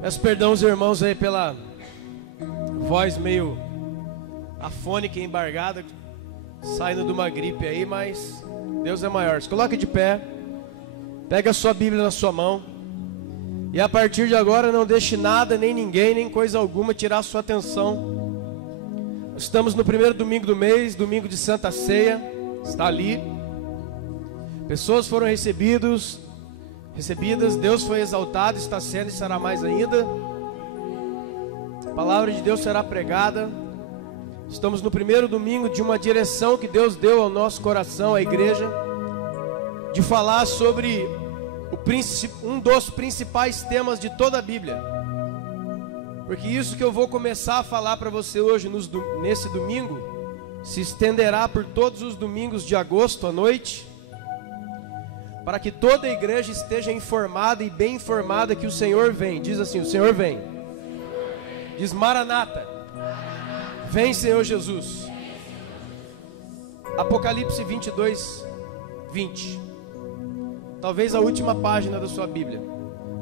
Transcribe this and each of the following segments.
Peço perdão aos irmãos aí pela voz meio afônica e embargada, saindo de uma gripe aí, mas Deus é maior. Se coloque de pé, pega a sua Bíblia na sua mão e a partir de agora não deixe nada, nem ninguém, nem coisa alguma tirar a sua atenção. Estamos no primeiro domingo do mês, domingo de Santa Ceia, está ali. Pessoas foram recebidas, Deus foi exaltado, está sendo e será mais ainda. A palavra de Deus será pregada. Estamos no primeiro domingo de uma direção que Deus deu ao nosso coração, à igreja, de falar sobre um dos principais temas de toda a Bíblia. Porque isso que eu vou começar a falar para você hoje, nesse domingo, se estenderá por todos os domingos de agosto à noite, para que toda a igreja esteja informada e bem informada que o Senhor vem. Diz assim: o Senhor vem. Diz: Maranata. Vem, Senhor Jesus. Apocalipse 22, 20. Talvez a última página da sua Bíblia.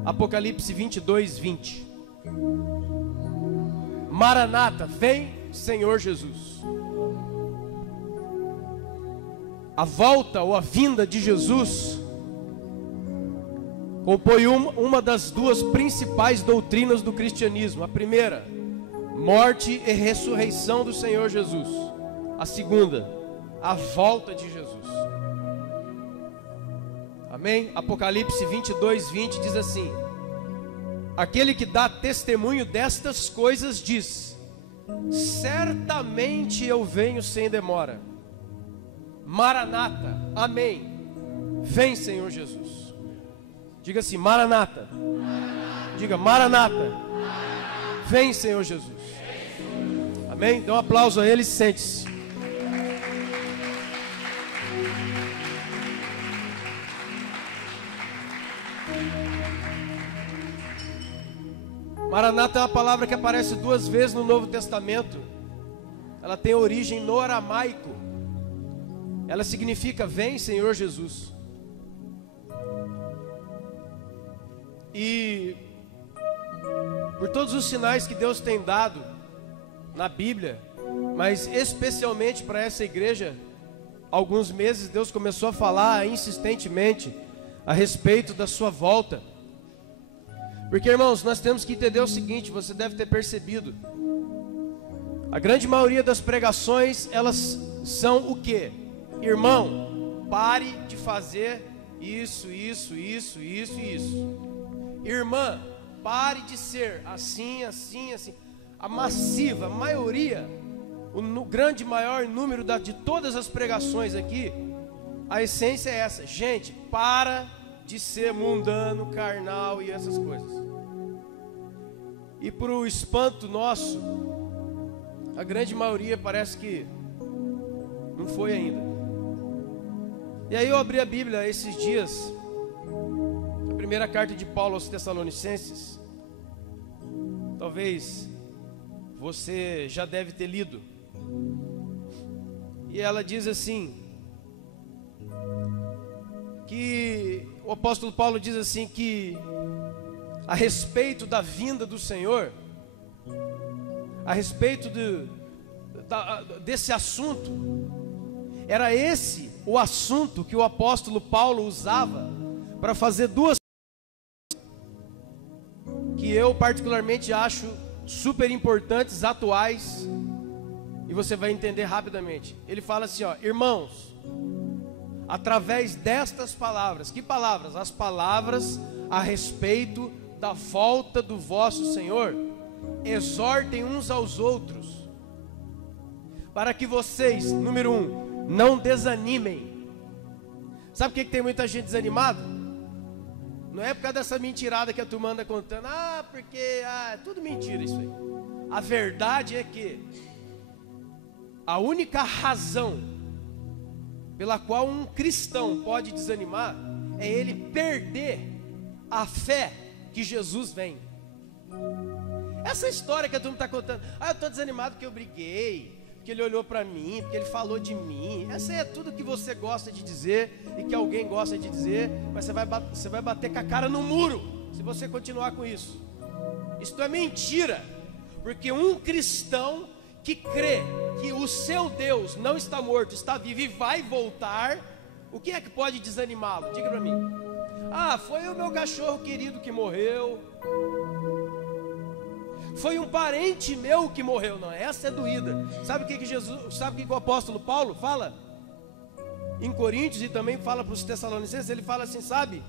Apocalipse 22, 20. Maranata, vem, Senhor Jesus. A volta ou a vinda de Jesus compõe uma das duas principais doutrinas do cristianismo. A primeira, morte e ressurreição do Senhor Jesus. A segunda, a volta de Jesus. Amém? Apocalipse 22, 20 diz assim: aquele que dá testemunho destas coisas diz: certamente eu venho sem demora. Maranata, amém. Vem, Senhor Jesus. Diga assim: Maranata. Diga: Maranata. Vem, Senhor Jesus. Amém? Dê um aplauso a ele e sente-se. Maranata é uma palavra que aparece duas vezes no Novo Testamento. Ela tem origem no aramaico. Ela significa: vem, Senhor Jesus. E por todos os sinais que Deus tem dado na Bíblia, mas especialmente para essa igreja, há alguns meses Deus começou a falar insistentemente a respeito da sua volta. Porque, irmãos, nós temos que entender o seguinte, você deve ter percebido. A grande maioria das pregações, elas são o quê? Irmão, pare de fazer isso. Irmã, pare de ser assim. A massiva, a maioria, o grande maior número de todas as pregações aqui, a essência é essa: gente, para de ser mundano, carnal e essas coisas. E para o espanto nosso, a grande maioria parece que não foi ainda. E aí eu abri a Bíblia esses dias, a primeira carta de Paulo aos Tessalonicenses. Talvez você já deve ter lido. E ela diz assim, que o apóstolo Paulo diz assim, que a respeito da vinda do Senhor, a respeito desse assunto, era esse o assunto que o apóstolo Paulo usava para fazer duas que eu particularmente acho super importantes, atuais, e você vai entender rapidamente. Ele fala assim, ó: irmãos, através destas palavras. Que palavras? As palavras a respeito da volta do vosso Senhor. Exortem uns aos outros, para que vocês, número 1, não desanimem. Sabe por que tem muita gente desanimada? Não é por causa dessa mentirada que a turma anda contando. Porque é tudo mentira isso aí. A verdade é que a única razão pela qual um cristão pode desanimar é ele perder a fé que Jesus vem. Essa história que a turma está contando: eu estou desanimado porque eu briguei, porque ele olhou para mim, porque ele falou de mim. Essa é tudo que você gosta de dizer e que alguém gosta de dizer, mas você vai bater com a cara no muro se você continuar com isso. Isto é mentira, porque um cristão que crê que o seu Deus não está morto, está vivo e vai voltar, o que é que pode desanimá-lo? Diga para mim. Ah, foi o meu cachorro querido que morreu, foi um parente meu que morreu. Não, essa é doída. Sabe o que o apóstolo Paulo fala em Coríntios e também fala para os Tessalonicenses? Ele fala assim, sabe,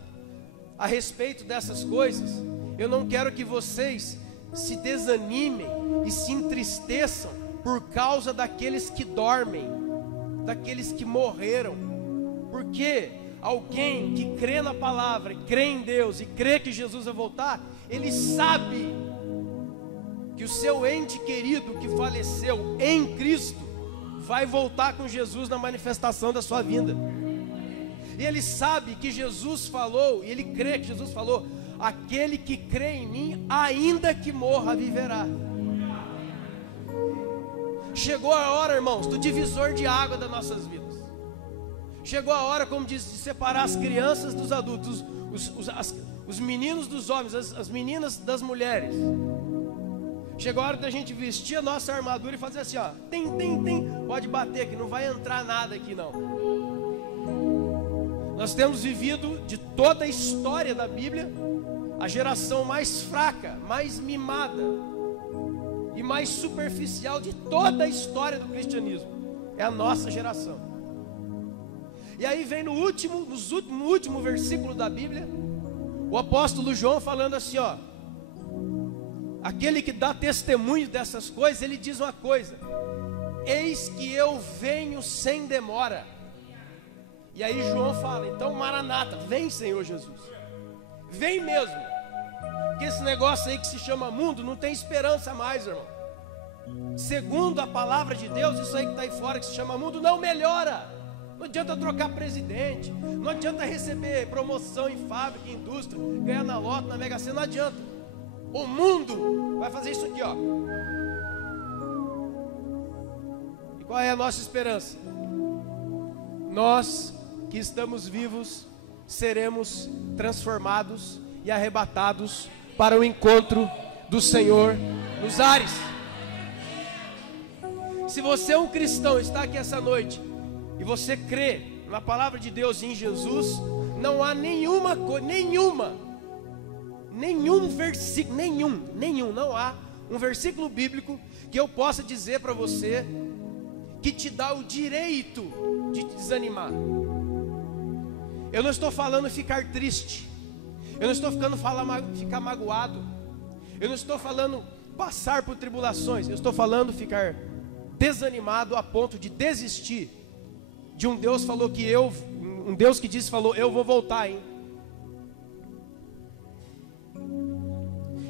a respeito dessas coisas, eu não quero que vocês se desanimem e se entristeçam por causa daqueles que dormem, daqueles que morreram, porque alguém que crê na palavra, crê em Deus e crê que Jesus vai voltar, ele sabe que o seu ente querido que faleceu em Cristo vai voltar com Jesus na manifestação da sua vinda. E ele sabe que Jesus falou, e ele crê que Jesus falou, aquele que crê em mim, ainda que morra, viverá. Chegou a hora, irmãos, do divisor de água das nossas vidas. Chegou a hora, como diz, de separar as crianças dos adultos, os meninos dos homens, as meninas das mulheres. Chegou a hora da gente vestir a nossa armadura e fazer assim, ó, tem, pode bater que não vai entrar nada aqui não. Nós temos vivido de toda a história da Bíblia, a geração mais fraca, mais mimada e mais superficial de toda a história do cristianismo. É a nossa geração. E aí vem no último versículo da Bíblia, o apóstolo João falando assim, ó, aquele que dá testemunho dessas coisas, ele diz uma coisa: eis que eu venho sem demora. E aí João fala, então Maranata, vem Senhor Jesus, vem mesmo, porque esse negócio aí que se chama mundo não tem esperança mais, irmão. Segundo a palavra de Deus, isso aí que está aí fora que se chama mundo não melhora. Não adianta trocar presidente, não adianta receber promoção em fábrica, em indústria, ganhar na loto, na Mega Sena, não adianta. O mundo vai fazer isso aqui, ó. E qual é a nossa esperança? Nós que estamos vivos seremos transformados e arrebatados para o encontro do Senhor nos ares. Se você é um cristão, está aqui essa noite e você crê na palavra de Deus e em Jesus, não há nenhum versículo, não há um versículo bíblico que eu possa dizer para você que te dá o direito de te desanimar. Eu não estou falando ficar triste, eu não estou ficar magoado, eu não estou falando passar por tribulações, eu estou falando ficar desanimado a ponto de desistir de um Deus que disse, eu vou voltar, hein?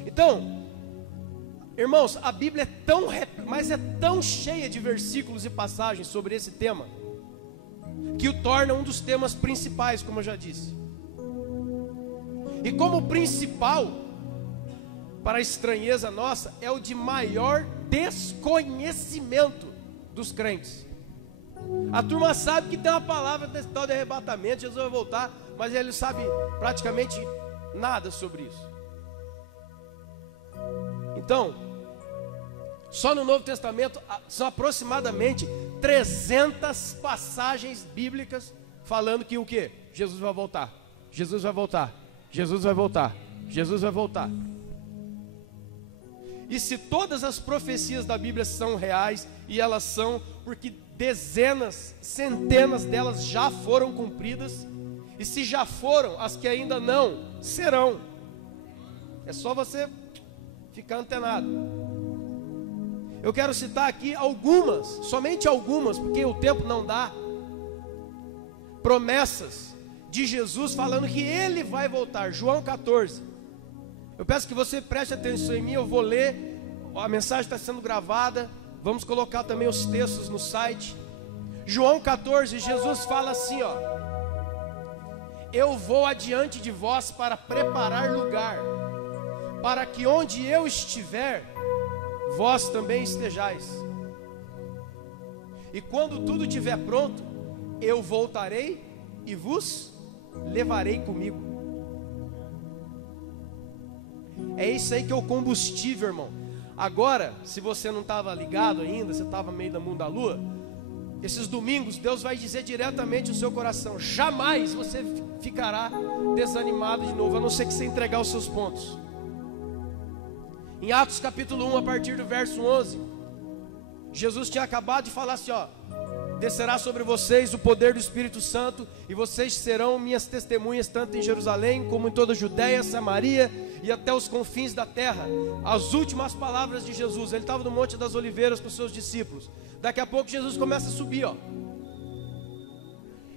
Então, irmãos, a Bíblia é tão cheia de versículos e passagens sobre esse tema, que o torna um dos temas principais, como eu já disse. E como principal, para a estranheza nossa, é o de maior desconhecimento dos crentes. A turma sabe que tem uma palavra desse tal de arrebatamento, Jesus vai voltar, mas ele sabe praticamente nada sobre isso. Então, só no Novo Testamento são aproximadamente 300 passagens bíblicas falando que o quê? Jesus vai voltar, Jesus vai voltar, Jesus vai voltar, Jesus vai voltar. E se todas as profecias da Bíblia são reais, e elas são, porque dezenas, centenas delas já foram cumpridas, e se já foram, as que ainda não, serão. É só você ficar antenado. Eu quero citar aqui algumas, somente algumas, porque o tempo não dá, promessas de Jesus falando que Ele vai voltar. João 14. Eu peço que você preste atenção em mim, eu vou ler, a mensagem está sendo gravada, vamos colocar também os textos no site. João 14, Jesus fala assim, ó: eu vou adiante de vós para preparar lugar, para que onde eu estiver, vós também estejais. E quando tudo estiver pronto, eu voltarei e vos levarei comigo. É isso aí que é o combustível, irmão. Agora, se você não estava ligado ainda, você estava meio da mundo da lua, esses domingos Deus vai dizer diretamente no seu coração: jamais você ficará desanimado de novo, a não ser que você entregar os seus pontos. Em Atos capítulo 1, a partir do verso 11, Jesus tinha acabado de falar assim, ó: descerá sobre vocês o poder do Espírito Santo, e vocês serão minhas testemunhas, tanto em Jerusalém, como em toda a Judéia, Samaria e até os confins da terra. As últimas palavras de Jesus. Ele estava no Monte das Oliveiras com os seus discípulos. Daqui a pouco Jesus começa a subir, ó.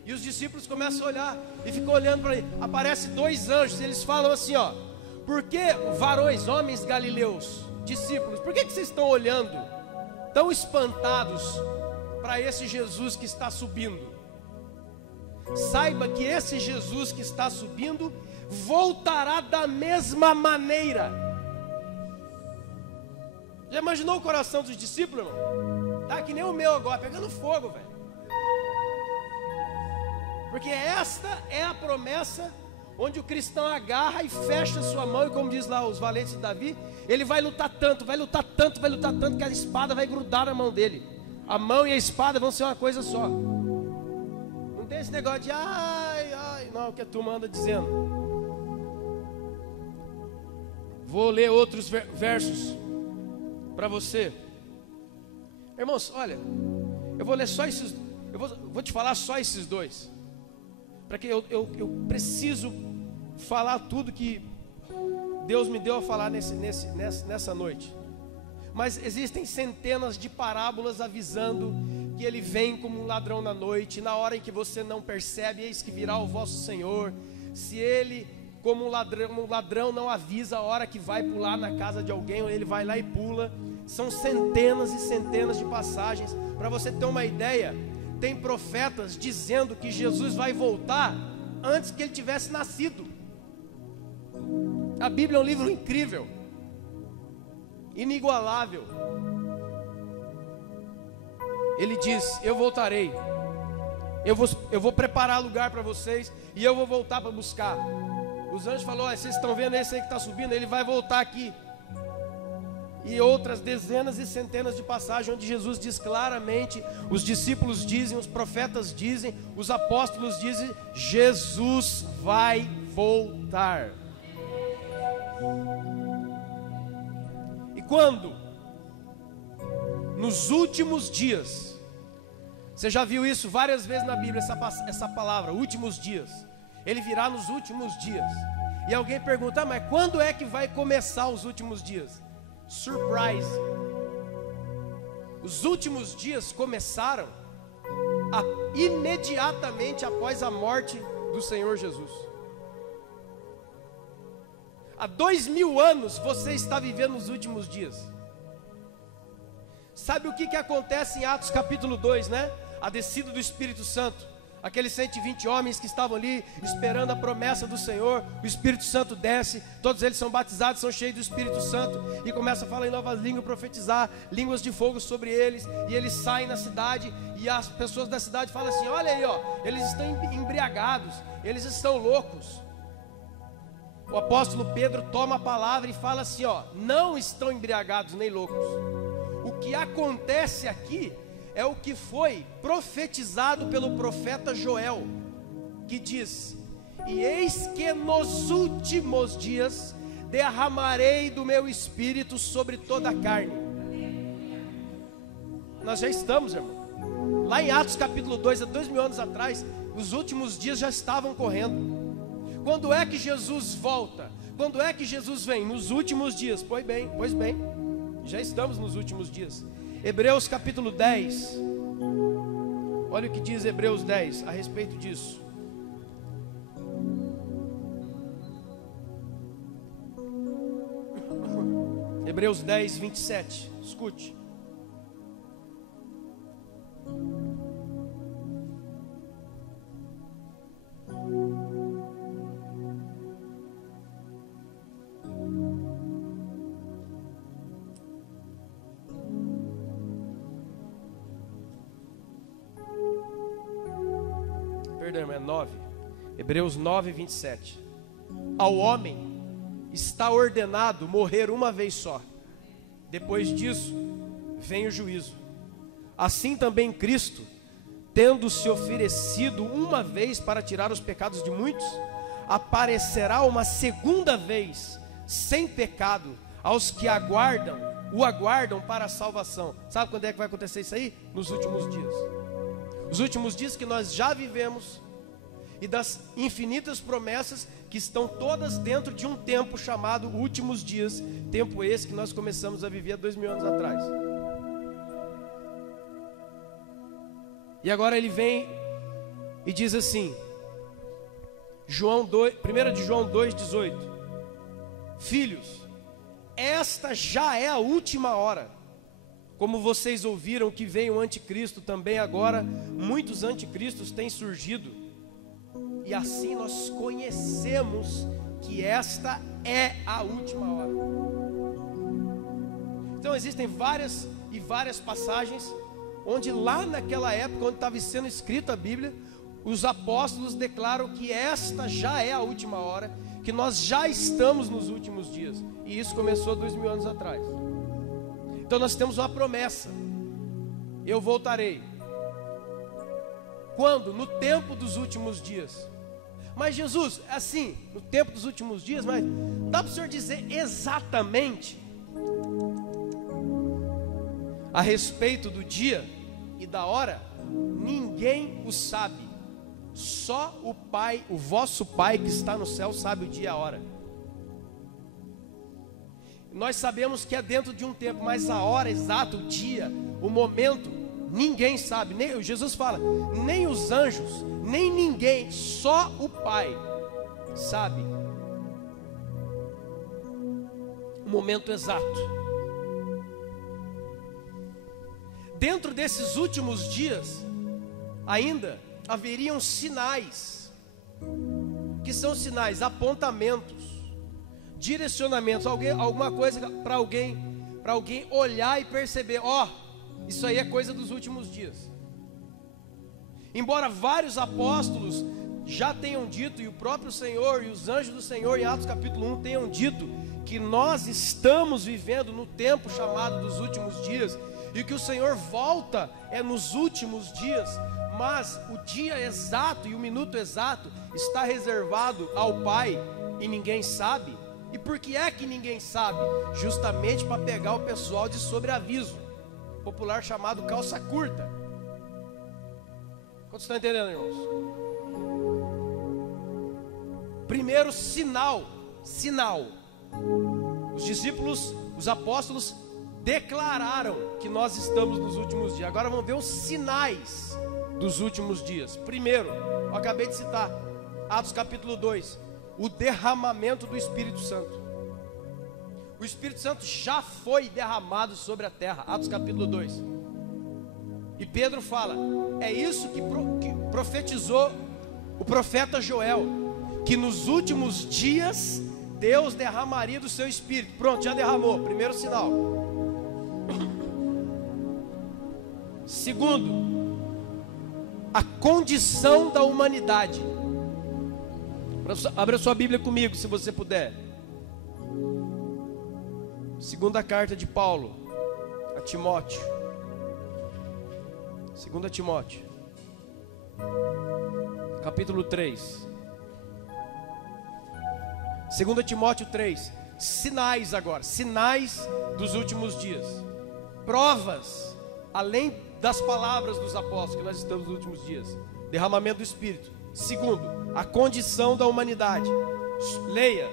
E os discípulos começam a olhar, e ficam olhando para ele. Aparece dois anjos, e eles falam assim, ó: por que, varões, homens galileus, discípulos, por que vocês estão olhando tão espantados para esse Jesus que está subindo? Saiba que esse Jesus que está subindo voltará da mesma maneira. Já imaginou o coração dos discípulos, irmão? Tá que nem o meu agora, pegando fogo, velho. Porque esta é a promessa onde o cristão agarra e fecha sua mão, e como diz lá os valentes de Davi, ele vai lutar tanto, vai lutar tanto, vai lutar tanto, que a espada vai grudar na mão dele. A mão e a espada vão ser uma coisa só. Não tem esse negócio de não, o que a turma anda dizendo. Vou ler outros versos para você. Irmãos, olha, eu vou ler só esses, vou te falar só esses dois, para que eu preciso falar tudo que Deus me deu a falar nessa noite. Mas existem centenas de parábolas avisando que ele vem como um ladrão na noite. Na hora em que você não percebe, eis que virá o vosso Senhor. Se ele, como um ladrão não avisa a hora que vai pular na casa de alguém, ele vai lá e pula. São centenas e centenas de passagens. Para você ter uma ideia, tem profetas dizendo que Jesus vai voltar antes que ele tivesse nascido. A Bíblia é um livro incrível, inigualável. Ele diz: eu voltarei, eu vou preparar lugar para vocês, e eu vou voltar para buscar. Os anjos falaram: olha, vocês estão vendo esse aí que está subindo? Ele vai voltar aqui. E outras dezenas e centenas de passagens onde Jesus diz claramente, os discípulos dizem, os profetas dizem, os apóstolos dizem: Jesus vai voltar. E quando? Nos últimos dias. Você já viu isso várias vezes na Bíblia, essa palavra, últimos dias. Ele virá nos últimos dias. E alguém pergunta: mas quando é que vai começar os últimos dias? Surprise! Os últimos dias começaram imediatamente após a morte do Senhor Jesus. Há 2000 anos você está vivendo os últimos dias. Sabe o que acontece em Atos capítulo 2, né? A descida do Espírito Santo. Aqueles 120 homens que estavam ali esperando a promessa do Senhor, o Espírito Santo desce, todos eles são batizados, são cheios do Espírito Santo, e começa a falar em novas línguas, profetizar, línguas de fogo sobre eles, e eles saem na cidade, e as pessoas da cidade falam assim: olha aí, ó, eles estão embriagados, eles estão loucos. O apóstolo Pedro toma a palavra e fala assim, ó: não estão embriagados nem loucos. O que acontece aqui é o que foi profetizado pelo profeta Joel, que diz: e eis que nos últimos dias derramarei do meu espírito sobre toda a carne. Nós já estamos, irmão. Lá em Atos capítulo 2, há 2000 anos atrás, os últimos dias já estavam correndo. Quando é que Jesus volta? Quando é que Jesus vem? Nos últimos dias. Pois bem, já estamos nos últimos dias. Hebreus capítulo 10. Olha o que diz Hebreus 10 a respeito disso. Hebreus 10, 27. Escute. Perdão, é 9. Hebreus 9, 27. Ao homem está ordenado morrer uma vez só. Depois disso, vem o juízo. Assim também Cristo, tendo se oferecido uma vez para tirar os pecados de muitos, aparecerá uma segunda vez, sem pecado, aos que o aguardam para a salvação. Sabe quando é que vai acontecer isso aí? Nos últimos dias. Os últimos dias que nós já vivemos, e das infinitas promessas que estão todas dentro de um tempo chamado últimos dias, tempo esse que nós começamos a viver há 2000 anos atrás. E agora ele vem e diz assim, 1 de João 2,18: Filhos, esta já é a última hora. Como vocês ouviram que vem o anticristo, também agora muitos anticristos têm surgido. E assim nós conhecemos que esta é a última hora. Então existem várias passagens onde lá naquela época, onde estava sendo escrita a Bíblia, os apóstolos declaram que esta já é a última hora, que nós já estamos nos últimos dias. E isso começou 2000 anos atrás. Então nós temos uma promessa: eu voltarei. Quando? No tempo dos últimos dias. Mas Jesus, assim, no tempo dos últimos dias, mas dá para o Senhor dizer exatamente a respeito do dia e da hora? Ninguém o sabe. Só o Pai, o vosso Pai que está no céu, sabe o dia e a hora. Nós sabemos que é dentro de um tempo, mas a hora exata, o dia, o momento, ninguém sabe. Nem, Jesus fala, nem os anjos, nem ninguém, só o Pai sabe o momento exato. Dentro desses últimos dias, ainda haveriam sinais. Que são sinais? Apontamentos, direcionamentos, alguma coisa para alguém olhar e perceber, isso aí é coisa dos últimos dias. Embora vários apóstolos já tenham dito, e o próprio Senhor e os anjos do Senhor em Atos capítulo 1 tenham dito, que nós estamos vivendo no tempo chamado dos últimos dias, e que o Senhor volta nos últimos dias, mas o dia exato e o minuto exato está reservado ao Pai, e ninguém sabe. E por que é que ninguém sabe? Justamente para pegar o pessoal de sobreaviso, popular chamado calça curta. Quantos estão entendendo, irmãos? Primeiro sinal. Os discípulos, os apóstolos declararam que nós estamos nos últimos dias. Agora vamos ver os sinais dos últimos dias. Primeiro, eu acabei de citar, Atos capítulo 2, o derramamento do Espírito Santo. O Espírito Santo já foi derramado sobre a terra, Atos capítulo 2. E Pedro fala, é isso que profetizou o profeta Joel, que nos últimos dias Deus derramaria do seu Espírito. Pronto, já derramou, primeiro sinal. Segundo, a condição da humanidade. Abra sua Bíblia comigo, se você puder. Segunda carta de Paulo a Timóteo. 2 Timóteo, capítulo 3. 2 Timóteo 3. Sinais agora, sinais dos últimos dias. Provas, além das palavras dos apóstolos, que nós estamos nos últimos dias. Derramamento do Espírito. Segundo, a condição da humanidade. Leia.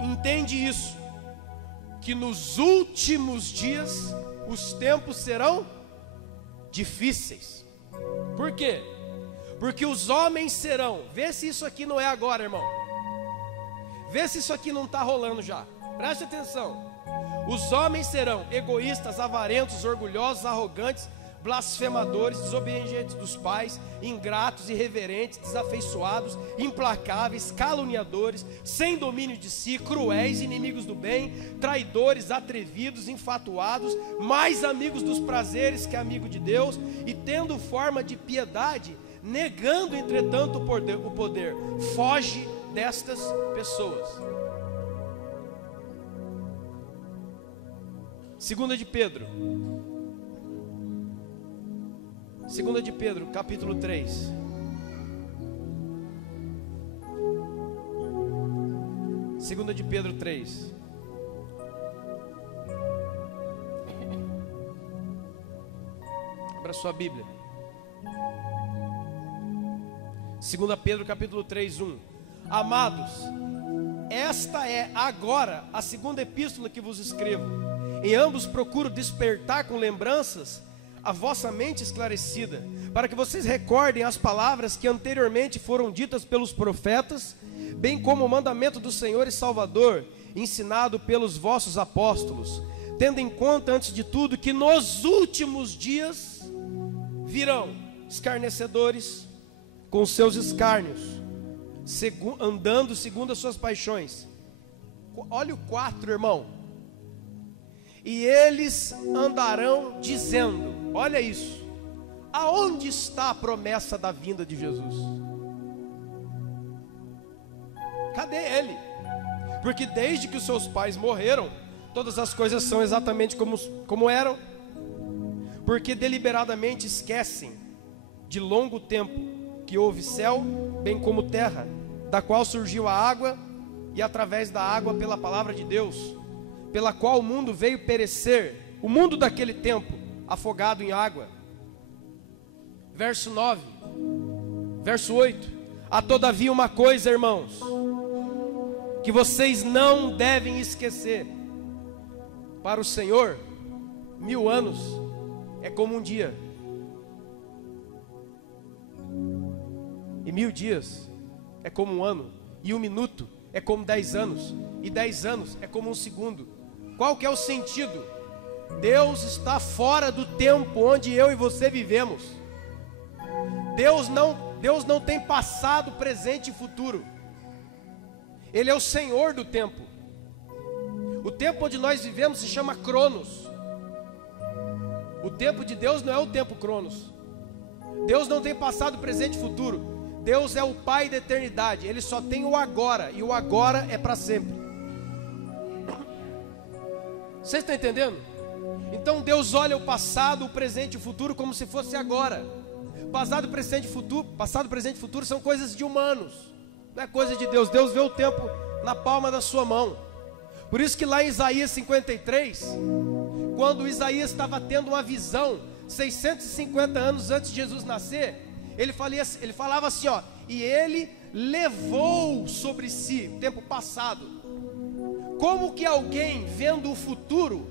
Entende isso, que nos últimos dias os tempos serão difíceis. Por quê? Porque os homens serão, vê se isso aqui não é agora, irmão. Vê se isso aqui não está rolando já. Preste atenção. Os homens serão egoístas, avarentos, orgulhosos, arrogantes, blasfemadores, desobedientes dos pais, ingratos, irreverentes, desafeiçoados, implacáveis, caluniadores, sem domínio de si, cruéis, inimigos do bem, traidores, atrevidos, infatuados, mais amigos dos prazeres que amigos de Deus, e tendo forma de piedade, negando entretanto o poder. Foge destas pessoas. 2 de Pedro. 2 de Pedro, capítulo 3. 2 de Pedro 3. Abra sua Bíblia. 2 Pedro capítulo 3, 1. Amados, esta é agora a segunda epístola que vos escrevo. Em ambos procuro despertar com lembranças a vossa mente esclarecida, para que vocês recordem as palavras que anteriormente foram ditas pelos profetas, bem como o mandamento do Senhor e Salvador, ensinado pelos vossos apóstolos, tendo em conta, antes de tudo, que nos últimos dias virão escarnecedores com seus escárnios, andando segundo as suas paixões. Olha o 4, irmão. E eles andarão dizendo, olha isso, aonde está a promessa da vinda de Jesus? Cadê ele? Porque desde que os seus pais morreram, todas as coisas são exatamente como eram. Porque deliberadamente esquecem de longo tempo que houve céu, bem como terra, da qual surgiu a água, e através da água pela palavra de Deus, pela qual o mundo veio perecer, o mundo daquele tempo, afogado em água. Verso 9, verso 8. Há todavia uma coisa, irmãos, que vocês não devem esquecer: para o Senhor, 1000 anos é como um dia, e 1000 dias é como um ano, e um minuto é como 10 anos, e 10 anos é como um segundo. Qual que é o sentido? Deus está fora do tempo onde eu e você vivemos. Deus não tem passado, presente e futuro. Ele é o Senhor do tempo. O tempo onde nós vivemos se chama Cronos. O tempo de Deus não é o tempo Cronos. Deus não tem passado, presente e futuro. Deus é o Pai da eternidade. Ele só tem o agora, e o agora é para sempre. Vocês estão entendendo? Então Deus olha o passado, o presente e o futuro como se fosse agora. Passado, presente e futuro são coisas de humanos, não é coisa de Deus. Deus vê o tempo na palma da sua mão. Por isso que lá em Isaías 53, quando Isaías estava tendo uma visão, 650 anos antes de Jesus nascer, ele falava assim, ó, e ele levou sobre si, tempo passado. Como que alguém vendo o futuro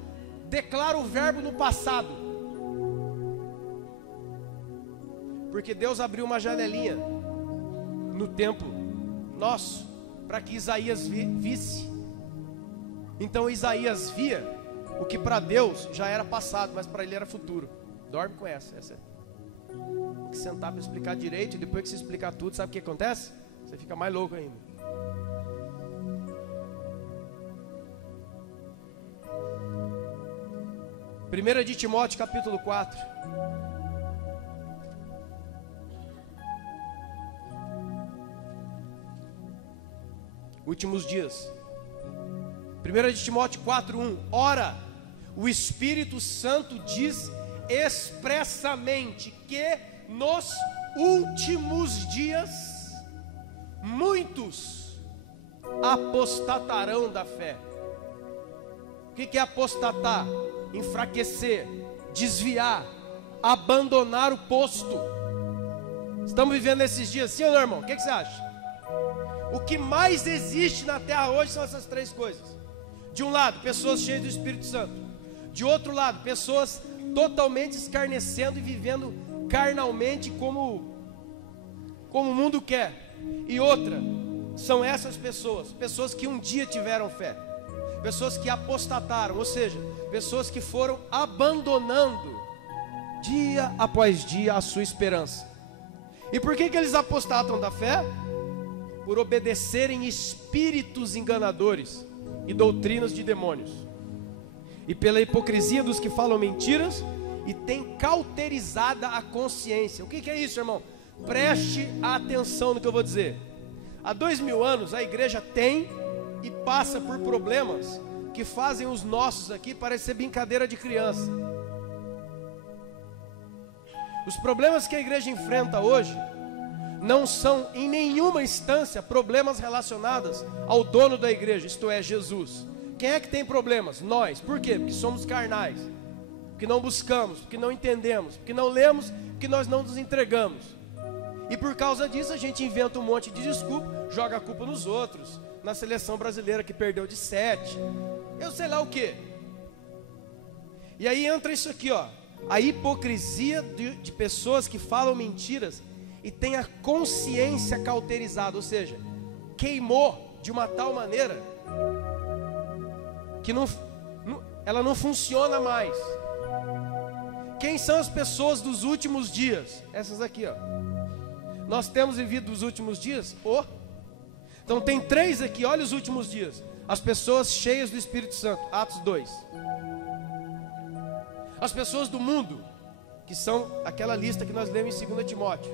declara o verbo no passado? Porque Deus abriu uma janelinha no tempo nosso para que Isaías visse. Então Isaías via o que para Deus já era passado, mas para ele era futuro. Dorme com essa é. Tem que sentar para explicar direito, e depois que você explicar tudo, sabe o que acontece? Você fica mais louco ainda. Primeira de Timóteo capítulo 4. Últimos dias. 1 de Timóteo 4:1. Ora, o Espírito Santo diz expressamente que nos últimos dias muitos apostatarão da fé. O que é apostatar? Enfraquecer, desviar, abandonar o posto. Estamos vivendo esses dias, sim ou não, irmão? O que você acha? O que mais existe na terra hoje são essas três coisas. De um lado, pessoas cheias do Espírito Santo. De outro lado, pessoas totalmente escarnecendo e vivendo carnalmente como o mundo quer. E outra, são essas pessoas que um dia tiveram fé, pessoas que apostataram, ou seja, pessoas que foram abandonando dia após dia a sua esperança. E por que eles apostatam da fé? Por obedecerem espíritos enganadores e doutrinas de demônios, e pela hipocrisia dos que falam mentiras e têm cauterizada a consciência. O que é isso, irmão? Preste atenção no que eu vou dizer. Há 2000 anos a igreja tem e passa por problemas que fazem os nossos aqui parecer brincadeira de criança. Os problemas que a igreja enfrenta hoje não são em nenhuma instância problemas relacionados ao dono da igreja, isto é, Jesus. Quem é que tem problemas? Nós. Por quê? Porque somos carnais, porque não buscamos, porque não entendemos, porque não lemos, porque nós não nos entregamos. E por causa disso a gente inventa um monte de desculpa, joga a culpa nos outros, na seleção brasileira que perdeu de 7, eu sei lá o que. E aí entra isso aqui, ó, a hipocrisia de pessoas que falam mentiras e têm a consciência cauterizada, ou seja, queimou de uma tal maneira que ela não funciona mais. Quem são as pessoas dos últimos dias? Essas aqui, ó. Nós temos vivido os últimos dias? Então tem 3 aqui, olha os últimos dias. As pessoas cheias do Espírito Santo, Atos 2. As pessoas do mundo, que são aquela lista que nós lemos em 2 Timóteo.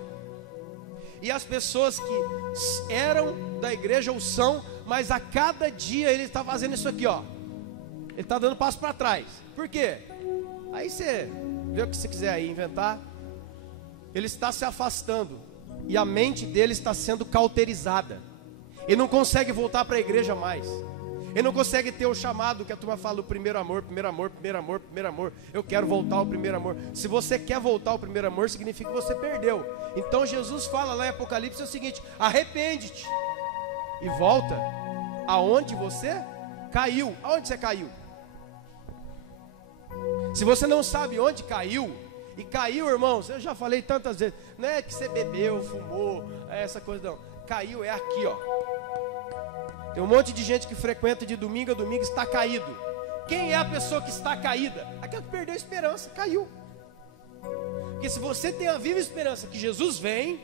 E as pessoas que eram da igreja ou são, mas a cada dia ele está fazendo isso aqui, ó. Ele está dando passo para trás. Por quê? Aí você vê o que você quiser aí inventar. Ele está se afastando e a mente dele está sendo cauterizada. Ele não consegue voltar para a igreja mais. Ele não consegue ter o chamado que a turma fala, o primeiro amor, primeiro amor, primeiro amor, primeiro amor. Eu quero voltar ao primeiro amor. Se você quer voltar ao primeiro amor, significa que você perdeu. Então Jesus fala lá em Apocalipse o seguinte: arrepende-te e volta aonde você caiu. Aonde você caiu? Se você não sabe onde caiu, e caiu, irmãos, eu já falei tantas vezes, não é que você bebeu, fumou, essa coisa não. Caiu é aqui, ó. Tem um monte de gente que frequenta de domingo a domingo e está caído. Quem é a pessoa que está caída? Aquela que perdeu a esperança, caiu. Porque se você tem a viva esperança que Jesus vem,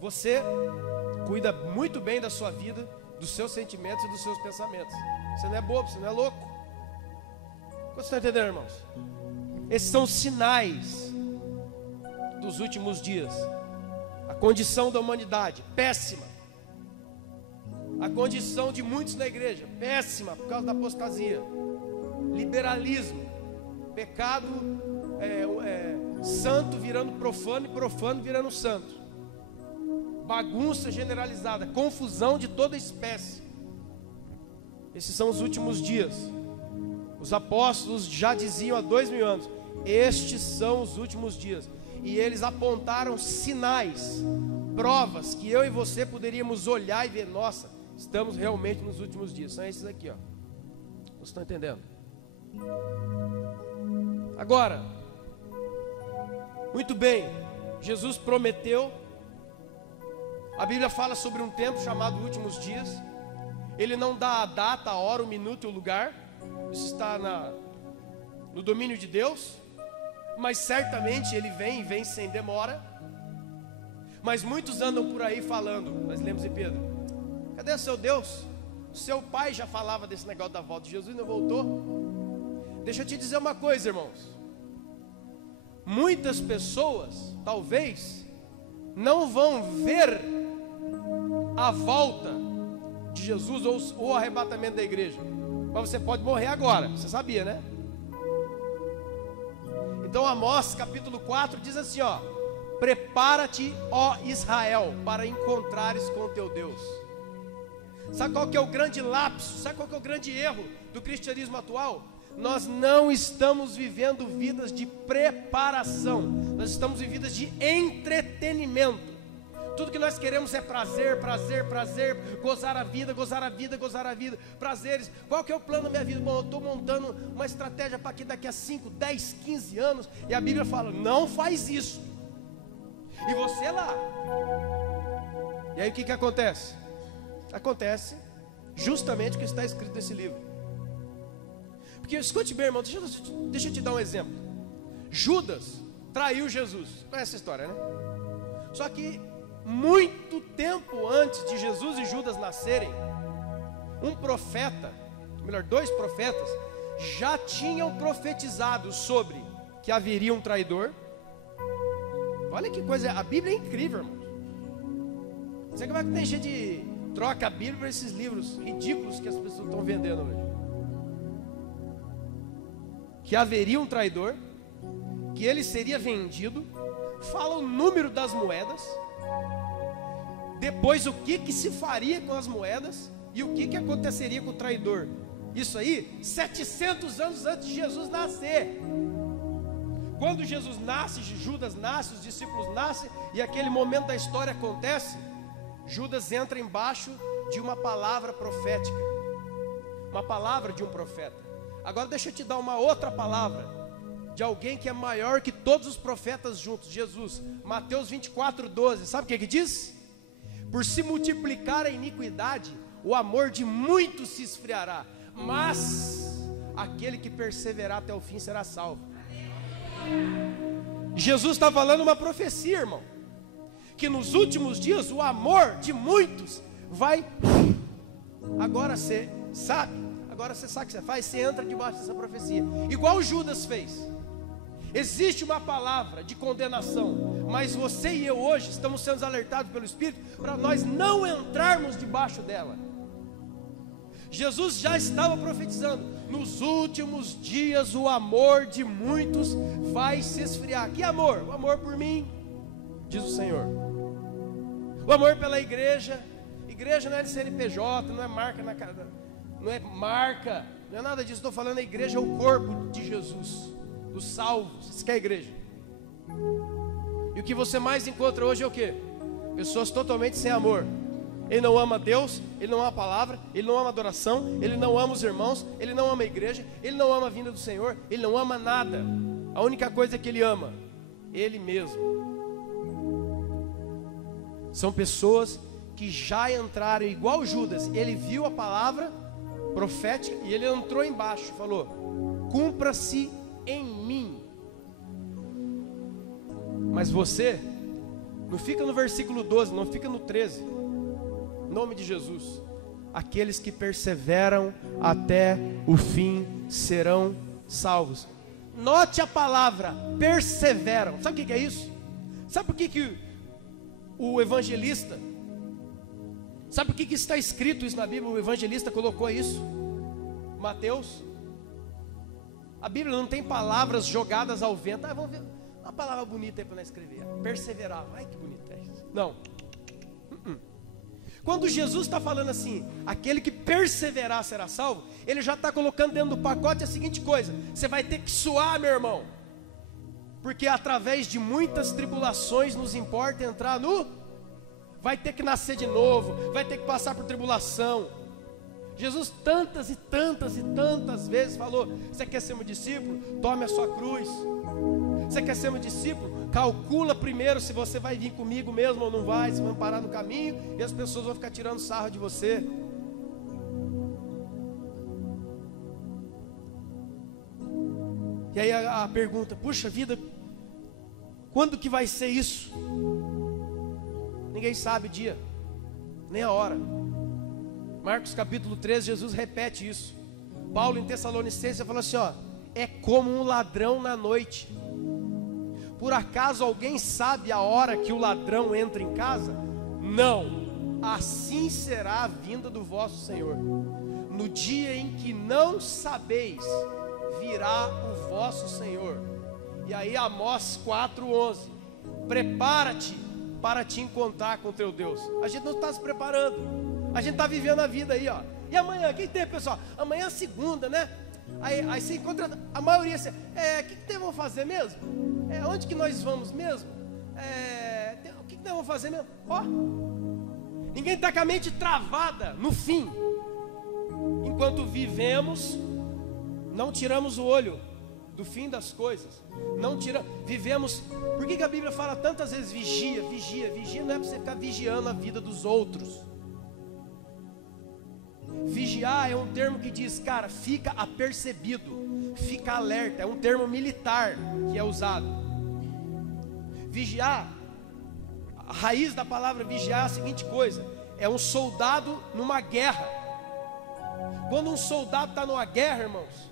você cuida muito bem da sua vida, dos seus sentimentos e dos seus pensamentos. Você não é bobo, você não é louco. Você está entendendo, irmãos? Esses são os sinais dos últimos dias. A condição da humanidade, péssima. A condição de muitos na igreja, péssima, por causa da apostasia. Liberalismo, pecado, santo virando profano e profano virando santo. Bagunça generalizada, confusão de toda espécie. Esses são os últimos dias. Os apóstolos já diziam há 2000 anos: estes são os últimos dias. E eles apontaram sinais, provas que eu e você poderíamos olhar e ver: nossa, estamos realmente nos últimos dias. São esses aqui, ó. Vocês estão entendendo? Agora, muito bem, Jesus prometeu. A Bíblia fala sobre um tempo chamado últimos dias. Ele não dá a data, a hora, o minuto e o lugar. Isso está no domínio de Deus. Mas certamente ele vem sem demora. Mas muitos andam por aí falando, nós lemos em Pedro: cadê o seu Deus? O seu pai já falava desse negócio da volta de Jesus e não voltou. Deixa eu te dizer uma coisa, irmãos. Muitas pessoas, talvez, não vão ver a volta de Jesus ou o arrebatamento da igreja. Mas você pode morrer agora, você sabia, né? Então Amós capítulo 4 diz assim, ó: prepara-te, ó Israel, para encontrares com teu Deus. Sabe qual que é o grande lapso? Sabe qual que é o grande erro do cristianismo atual? Nós não estamos vivendo vidas de preparação. Nós estamos em vidas de entretenimento. Tudo que nós queremos é prazer, prazer, prazer, gozar a vida, gozar a vida, gozar a vida, prazeres. Qual que é o plano da minha vida? Bom, eu estou montando uma estratégia para que daqui a 5, 10, 15 anos, e a Bíblia fala: não faz isso. E você lá. E aí o que acontece? Acontece justamente o que está escrito nesse livro. Porque escute bem, irmão, deixa eu te dar um exemplo. Judas traiu Jesus. Conhece essa história, né? Só que muito tempo antes de Jesus e Judas nascerem, um profeta, melhor, 2 profetas, já tinham profetizado sobre que haveria um traidor. Olha que coisa, a Bíblia é incrível, irmão. Você que vai que tem gente de troca a Bíblia por esses livros ridículos que as pessoas estão vendendo hoje. Que haveria um traidor, que ele seria vendido, fala o número das moedas, depois o que se faria com as moedas e o que aconteceria com o traidor. Isso aí, 700 anos antes de Jesus nascer. Quando Jesus nasce, Judas nasce, os discípulos nascem, e aquele momento da história acontece, Judas entra embaixo de uma palavra profética, uma palavra de um profeta. Agora deixa eu te dar uma outra palavra, de alguém que é maior que todos os profetas juntos, Jesus. Mateus 24:12, sabe o que diz? Por se multiplicar a iniquidade, o amor de muitos se esfriará, mas aquele que perseverar até o fim será salvo. Jesus está falando uma profecia, irmão, que nos últimos dias o amor de muitos vai. Agora você sabe o que você faz, você entra debaixo dessa profecia, igual Judas fez. Existe uma palavra de condenação, mas você e eu hoje estamos sendo alertados pelo Espírito para nós não entrarmos debaixo dela. Jesus já estava profetizando: nos últimos dias o amor de muitos vai se esfriar. Que amor? O amor por mim, diz o Senhor. O amor pela igreja. Igreja não é de CNPJ, não é marca na cara, não é marca, não é nada disso. Estou falando, a igreja é o corpo de Jesus, dos salvos. Isso que é a igreja. E o que você mais encontra hoje é o quê? Pessoas totalmente sem amor. Ele não ama Deus, ele não ama a palavra, ele não ama a adoração, ele não ama os irmãos, ele não ama a igreja, ele não ama a vinda do Senhor, ele não ama nada. A única coisa que ele ama, ele mesmo. São pessoas que já entraram igual Judas. Ele viu a palavra profética e ele entrou embaixo e falou: cumpra-se em mim. Mas você não fica no versículo 12, não fica no 13. Em nome de Jesus, aqueles que perseveram até o fim serão salvos. Note a palavra perseveram. Sabe o que é isso? Sabe por que o evangelista, sabe por que está escrito isso na Bíblia? O evangelista colocou isso, Mateus. A Bíblia não tem palavras jogadas ao vento. Vamos ver uma palavra bonita aí para nós escrever: perseverar. Ai, que bonita é isso. Não. Quando Jesus está falando assim, aquele que perseverar será salvo, ele já está colocando dentro do pacote a seguinte coisa: você vai ter que suar, meu irmão, porque através de muitas tribulações nos importa entrar no... Vai ter que nascer de novo, vai ter que passar por tribulação. Jesus tantas e tantas e tantas vezes falou: você quer ser meu discípulo? Tome a sua cruz. Você quer ser meu discípulo? Calcula primeiro se você vai vir comigo mesmo ou não vai. Se vai parar no caminho e as pessoas vão ficar tirando sarro de você. E aí a pergunta: puxa vida, quando que vai ser isso? Ninguém sabe o dia, nem a hora. Marcos capítulo 13, Jesus repete isso. Paulo em Tessalonicenses falou assim: ó, é como um ladrão na noite. Por acaso alguém sabe a hora que o ladrão entra em casa? Não, assim será a vinda do vosso Senhor. No dia em que não sabeis, virá o vosso Senhor. E aí Amós 4:11, prepara-te para te encontrar com o teu Deus. A gente não está se preparando, a gente está vivendo a vida aí, ó. E amanhã, quem tem, pessoal? Amanhã é segunda, né? Aí você encontra a maioria assim, o que vamos fazer mesmo? Onde que nós vamos mesmo? O que nós vamos fazer mesmo? Ó, ninguém está com a mente travada no fim. Enquanto vivemos, não tiramos o olho do fim das coisas. Vivemos. Por que a Bíblia fala tantas vezes vigia, vigia? Vigia não é para você ficar vigiando a vida dos outros. Vigiar é um termo que diz, cara, fica apercebido, fica alerta. É um termo militar que é usado. Vigiar, a raiz da palavra vigiar é a seguinte coisa: é um soldado numa guerra. Quando um soldado está numa guerra, irmãos,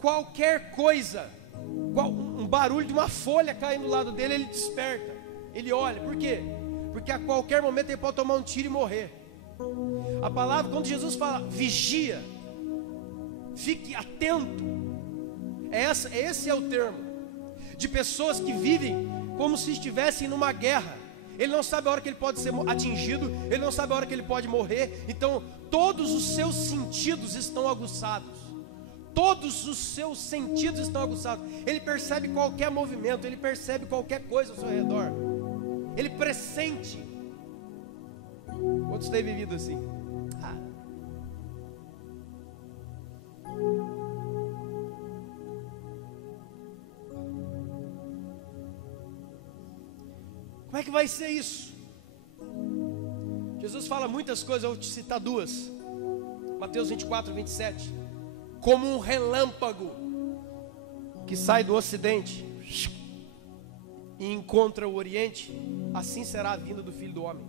qualquer coisa, um barulho de uma folha caindo do lado dele, ele desperta, ele olha. Por quê? porque a qualquer momento ele pode tomar um tiro e morrer. A palavra, quando Jesus fala vigia, fique atento, esse é o termo, de pessoas que vivem como se estivessem numa guerra. Ele não sabe a hora que ele pode ser atingido, ele não sabe a hora que ele pode morrer. Então todos os seus sentidos estão aguçados. Todos os seus sentidos estão aguçados. Ele percebe qualquer movimento, ele percebe qualquer coisa ao seu redor. Ele pressente. Quantos têm vivido assim? Como é que vai ser isso? Jesus fala muitas coisas, eu vou te citar duas. Mateus 24, 27. Como um relâmpago que sai do ocidente e encontra o oriente, assim será a vinda do Filho do Homem.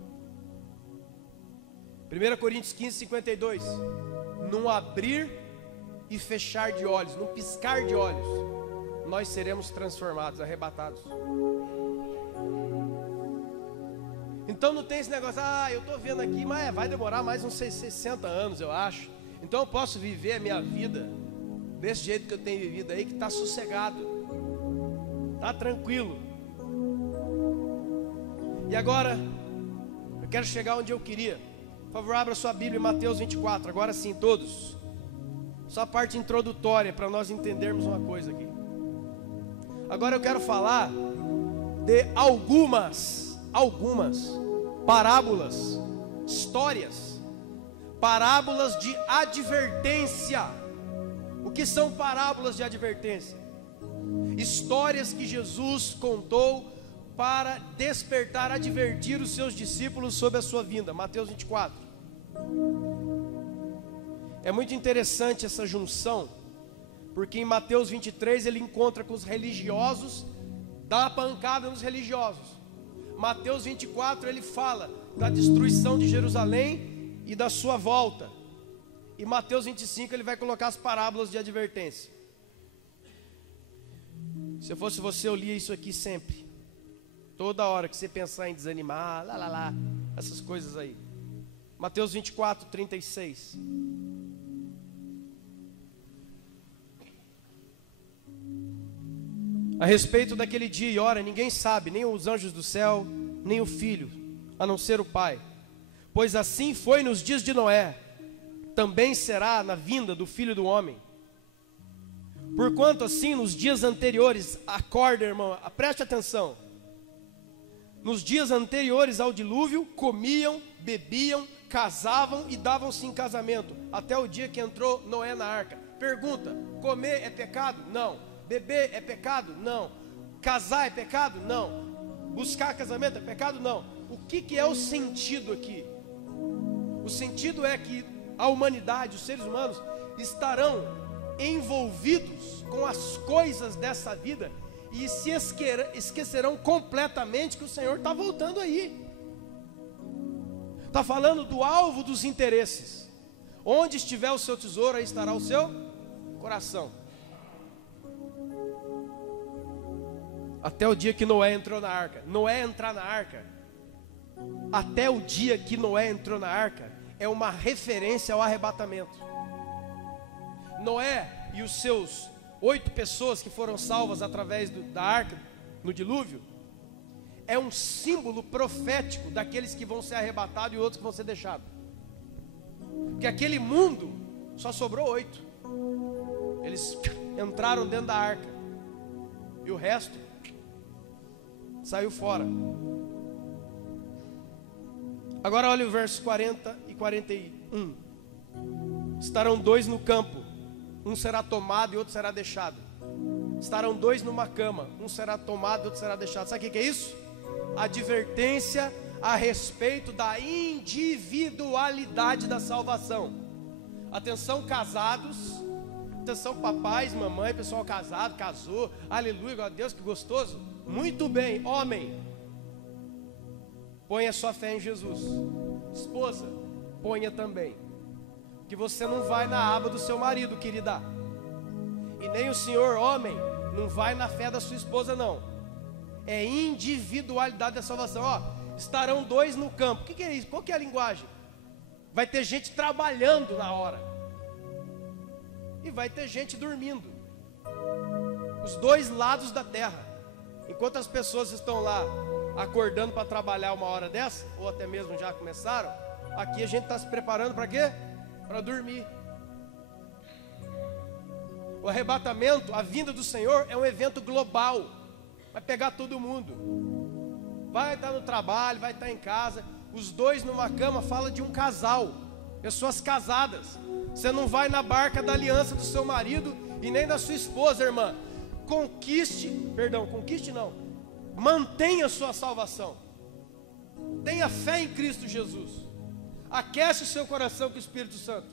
1 Coríntios 15, 52. Num abrir e fechar de olhos, num piscar de olhos, nós seremos transformados, arrebatados. Então não tem esse negócio, eu estou vendo aqui, mas vai demorar mais uns 60 anos, eu acho. Então eu posso viver a minha vida desse jeito que eu tenho vivido aí, que está sossegado, está tranquilo. E agora, eu quero chegar onde eu queria. Por favor, abra sua Bíblia em Mateus 24, agora sim, todos. Só a parte introdutória, para nós entendermos uma coisa aqui. Agora eu quero falar de algumas parábolas, histórias, parábolas de advertência. O que são parábolas de advertência? Histórias que Jesus contou para despertar, advertir os seus discípulos sobre a sua vinda. Mateus 24. É muito interessante essa junção, porque em Mateus 23 ele encontra com os religiosos, dá uma pancada nos religiosos. Mateus 24 ele fala da destruição de Jerusalém e da sua volta. E Mateus 25 ele vai colocar as parábolas de advertência. Se eu fosse você, eu lia isso aqui sempre. Toda hora que você pensar em desanimar, essas coisas aí. Mateus 24, 36. A respeito daquele dia e hora, ninguém sabe, nem os anjos do céu, nem o Filho, a não ser o Pai. Pois assim foi nos dias de Noé, também será na vinda do Filho do Homem. Porquanto assim, nos dias anteriores, acorda, irmão, preste atenção. Nos dias anteriores ao dilúvio, comiam, bebiam, casavam e davam-se em casamento, até o dia que entrou Noé na arca. Pergunta: comer é pecado? Não. Beber é pecado? Não. Casar é pecado? Não. Buscar casamento é pecado? Não. O que é o sentido aqui? O sentido é que a humanidade, os seres humanos, estarão envolvidos com as coisas dessa vida e se esquecerão completamente que o Senhor está voltando aí. Está falando do alvo dos interesses. Onde estiver o seu tesouro, aí estará o seu coração. Até o dia que Noé entrou na arca. Noé entrar na arca, até o dia que Noé entrou na arca, é uma referência ao arrebatamento. Noé e os seus 8 pessoas que foram salvas através da arca, no dilúvio, é um símbolo profético daqueles que vão ser arrebatados e outros que vão ser deixados. Porque aquele mundo só sobrou 8. Eles entraram dentro da arca e o resto saiu fora. Agora olha o verso 40 e 41. Estarão 2 no campo, um será tomado e outro será deixado. Estarão 2 numa cama, um será tomado e outro será deixado. Sabe o que é isso? Advertência a respeito da individualidade da salvação. Atenção casados, atenção papais, mamãe, pessoal casado, casou, aleluia, glória a Deus, que gostoso. Muito bem, homem, ponha sua fé em Jesus. Esposa, ponha também, que você não vai na aba do seu marido, querida. E nem o senhor, homem, não vai na fé da sua esposa, não. É individualidade da salvação. estarão 2 no campo. O que é isso? Qual que é a linguagem? Vai ter gente trabalhando na hora, e vai ter gente dormindo. Os 2 lados da terra. Enquanto as pessoas estão lá acordando para trabalhar uma hora dessa, ou até mesmo já começaram, aqui a gente está se preparando para quê? Para dormir. O arrebatamento, a vinda do Senhor é um evento global. Vai pegar todo mundo. Vai estar no trabalho, vai estar em casa. Os 2 numa cama fala de um casal, pessoas casadas. Você não vai na barca da aliança do seu marido e nem da sua esposa, irmã. Conquiste não. Mantenha a sua salvação. Tenha fé em Cristo Jesus. Aquece o seu coração com o Espírito Santo.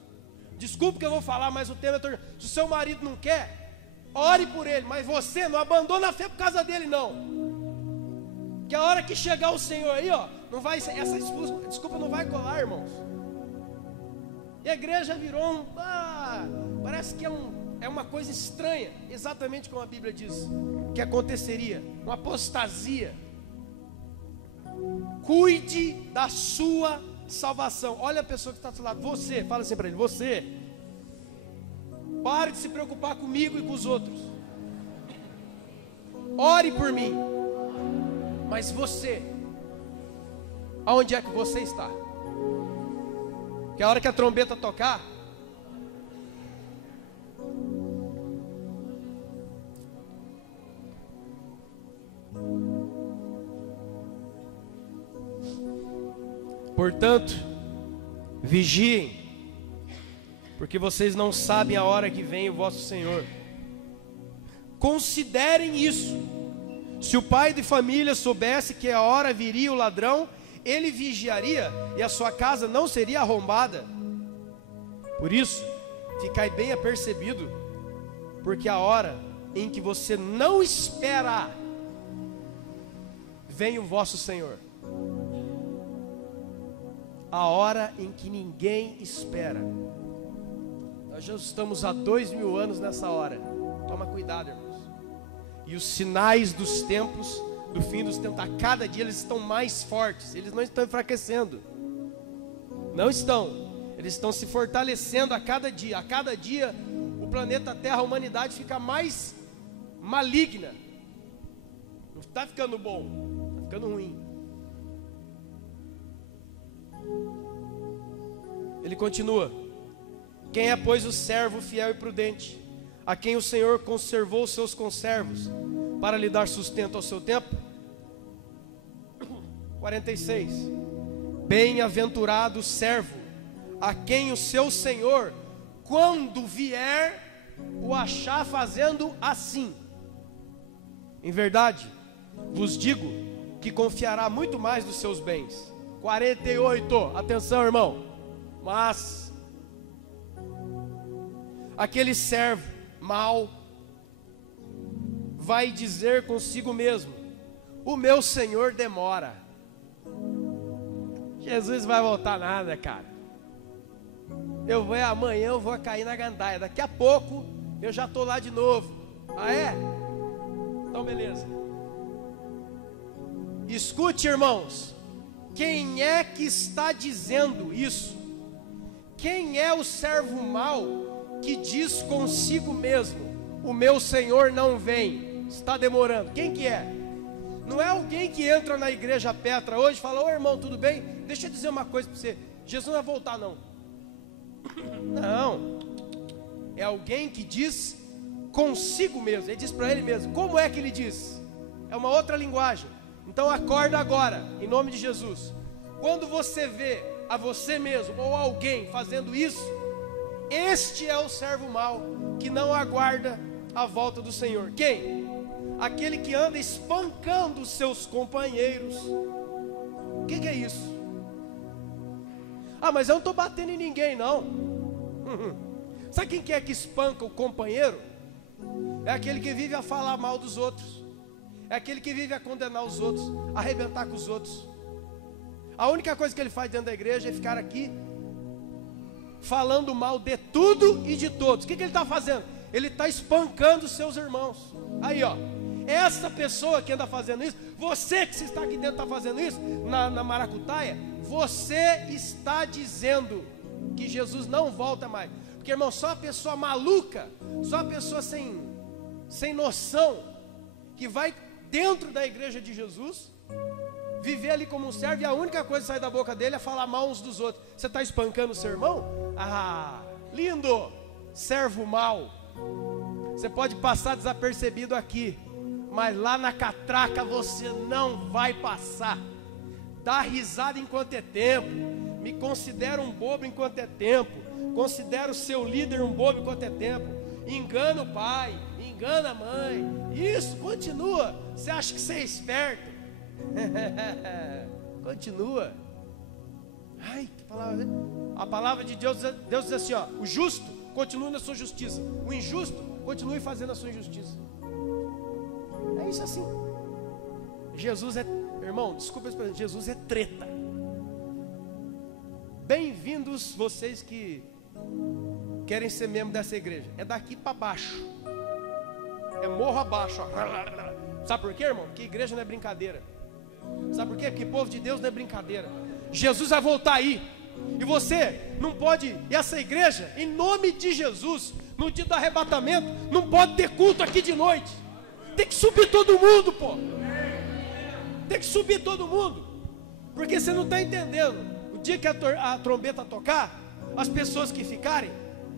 Desculpe que eu vou falar, mas o tema é... Se o seu marido não quer, ore por ele, mas você não abandona a fé por causa dele, não. Que a hora que chegar o Senhor aí, ó, não vai, essa desculpa não vai colar, irmãos. E a igreja virou parece que é uma coisa estranha, exatamente como a Bíblia diz que aconteceria, uma apostasia. Cuide da sua salvação. Olha a pessoa que está do seu lado. Você, fala assim para ele: você, pare de se preocupar comigo e com os outros. Ore por mim. Mas você, aonde é que você está? Que a hora que a trombeta tocar, portanto, vigiem, porque vocês não sabem a hora que vem o vosso Senhor. Considerem isso. Se o pai de família soubesse que a hora viria o ladrão, ele vigiaria e a sua casa não seria arrombada. Por isso, ficai bem apercebido, porque a hora em que você não espera, vem o vosso Senhor. A hora em que ninguém espera. Nós já estamos há 2000 anos nessa hora. Toma cuidado, irmãos. E os sinais dos tempos, do fim dos tempos, a cada dia eles estão mais fortes. Eles não estão enfraquecendo. Não estão. Eles estão se fortalecendo a cada dia. A cada dia o planeta Terra, a humanidade fica mais maligna. Não está ficando bom, está ficando ruim. Ele continua: quem é, pois, o servo fiel e prudente, a quem o Senhor conservou os seus conservos, para lhe dar sustento ao seu tempo? 46. Bem-aventurado o servo, a quem o seu Senhor, quando vier, o achar fazendo assim. Em verdade, vos digo que confiará muito mais dos seus bens. 48. Atenção, irmão. Mas aquele servo mau vai dizer consigo mesmo: o meu Senhor demora. Jesus vai voltar nada, cara. Amanhã eu vou cair na gandaia. Daqui a pouco eu já estou lá de novo. Ah, é? Então beleza. Escute, irmãos. Quem é que está dizendo isso? Quem é o servo mau que diz consigo mesmo: o meu Senhor não vem, está demorando? Quem que é? Não é alguém que entra na igreja Petra hoje e fala: ô irmão, tudo bem? Deixa eu dizer uma coisa para você, Jesus não vai voltar não. Não. É alguém que diz consigo mesmo. Ele diz para ele mesmo. Como é que ele diz? É uma outra linguagem. Então acorda agora, em nome de Jesus. Quando você vê a você mesmo ou alguém fazendo isso, este é o servo mau que não aguarda a volta do Senhor. Quem? Aquele que anda espancando os seus companheiros. O que é isso? Ah, mas eu não estou batendo em ninguém não. Sabe quem que é que espanca o companheiro? É aquele que vive a falar mal dos outros. É aquele que vive a condenar os outros, a arrebentar com os outros. A única coisa que ele faz dentro da igreja é ficar aqui falando mal de tudo e de todos. O que ele está fazendo? Ele está espancando os seus irmãos. Aí ó, Essa pessoa que anda fazendo isso, você que está aqui dentro está fazendo isso, na maracutaia, você está dizendo que Jesus não volta mais. Porque, irmão, só a pessoa maluca, só a pessoa sem noção, que vai dentro da igreja de Jesus, viver ali como um servo, e a única coisa que sai da boca dele é falar mal uns dos outros. Você está espancando o seu irmão? Ah, lindo, servo mau. Você pode passar desapercebido aqui, mas lá na catraca você não vai passar. Dá risada enquanto é tempo, me considera um bobo enquanto é tempo, considera o seu líder um bobo enquanto é tempo, engana o pai, engana a mãe, isso, continua. Você acha que você é esperto? Continua. Ai, que palavra. A palavra de Deus diz assim, ó: o justo continue na sua justiça, o injusto continue fazendo a sua injustiça. É isso assim. Jesus é, irmão, desculpa, Jesus é treta. Bem-vindos vocês que querem ser membro dessa igreja. É daqui para baixo, é morro abaixo, ó. Sabe por quê, irmão? Porque igreja não é brincadeira. Sabe por quê? Porque povo de Deus não é brincadeira. Jesus vai voltar aí, e você não pode, e essa igreja, em nome de Jesus, no dia do arrebatamento, não pode ter culto aqui de noite. Tem que subir todo mundo, pô. Tem que subir todo mundo. Porque você não está entendendo. O dia que a trombeta tocar, as pessoas que ficarem,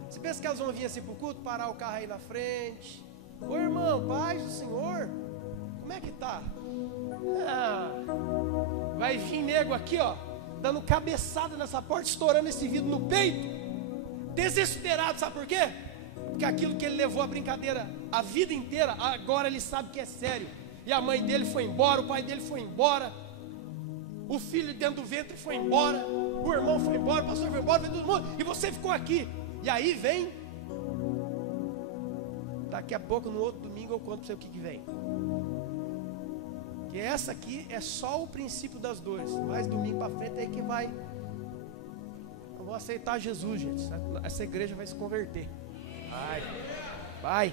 você pensa que elas vão vir assim para o culto, parar o carro aí na frente? Ô irmão, paz do Senhor, como é que tá? Ah, vai vir nego aqui, ó, dando cabeçada nessa porta, estourando esse vidro no peito, desesperado. Sabe por quê? Porque aquilo que ele levou a brincadeira a vida inteira, agora ele sabe que é sério. E a mãe dele foi embora, o pai dele foi embora, o filho dentro do ventre foi embora, o irmão foi embora, o pastor foi embora, todo mundo, e você ficou aqui. E aí vem, daqui a pouco, no outro domingo, eu conto para você o que vem. Que essa aqui é só o princípio das dores. Mas domingo para frente é aí que vai. Eu vou aceitar Jesus, gente. Essa igreja vai se converter. Vai.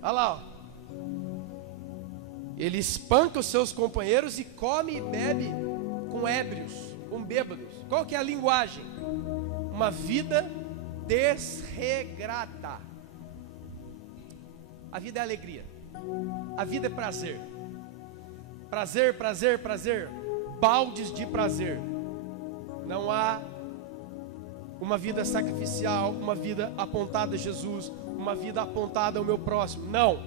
Olha lá, ó. Ele espanca os seus companheiros e come e bebe com ébrios, com bêbados. Qual que é a linguagem? Uma vida desregrada. A vida é alegria. A vida é prazer. Prazer, prazer, prazer. Baldes de prazer. Não há uma vida sacrificial, uma vida apontada a Jesus, uma vida apontada ao meu próximo. Não.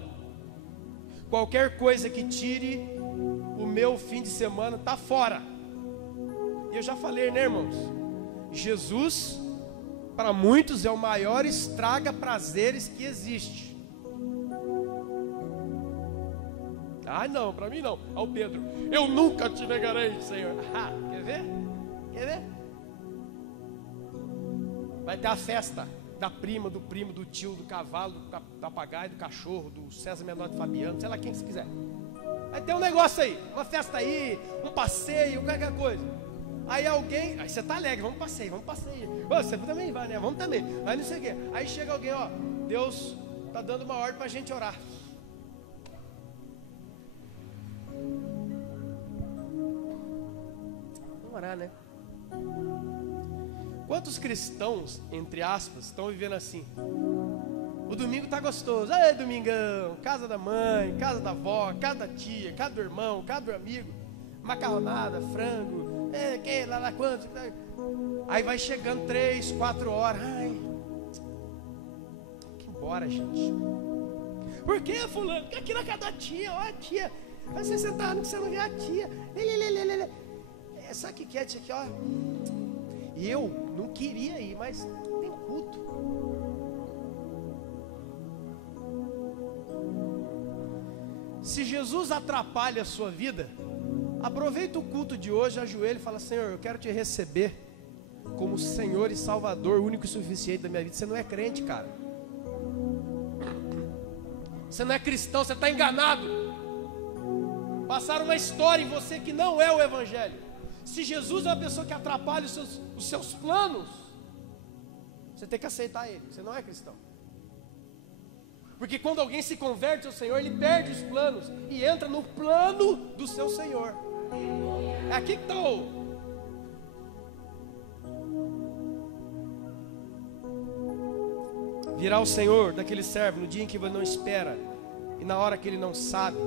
Qualquer coisa que tire o meu fim de semana está fora. E eu já falei, né, irmãos? Jesus, para muitos, é o maior estraga prazeres que existe. Ah, não, para mim não. Ao Pedro: eu nunca te negarei, Senhor. Ah, quer ver? Quer ver? Vai ter a festa da prima, do primo, do tio, do cavalo, do papagaio, do cachorro, do César Menor de Fabiano, sei lá quem você quiser. Vai ter um negócio aí, uma festa aí, um passeio, qualquer coisa. Aí alguém, aí você tá alegre, vamos passeio. Ô, você também vai, né? Vamos também. Aí não sei o quê. Aí chega alguém, ó, Deus tá dando uma ordem pra gente orar. Vamos orar, né? Quantos cristãos, entre aspas, estão vivendo assim? O domingo tá gostoso. Ei, domingão, casa da mãe, casa da avó, casa da tia, casa do irmão, casa do amigo, macarronada, frango, que lá quanto. Aí vai chegando 3, 4 horas. Ai, que embora, gente. Por que, fulano? Fica aqui na casa da tia, ó, a tia. Faz 60 anos que você não vê a tia. Sabe o que é, tia, aqui, ó? E eu não queria ir, mas tem culto. Se Jesus atrapalha a sua vida, aproveita o culto de hoje, ajoelha e fala: Senhor, eu quero te receber como Senhor e Salvador, único e suficiente da minha vida. Você não é crente, cara. Você não é cristão, você está enganado. Passaram uma história em você que não é o Evangelho. Se Jesus é uma pessoa que atrapalha os seus planos, você tem que aceitar Ele. Você não é cristão. Porque quando alguém se converte ao Senhor, ele perde os planos e entra no plano do seu Senhor. É aqui que está virá o Senhor daquele servo no dia em que ele não espera e na hora que ele não sabe,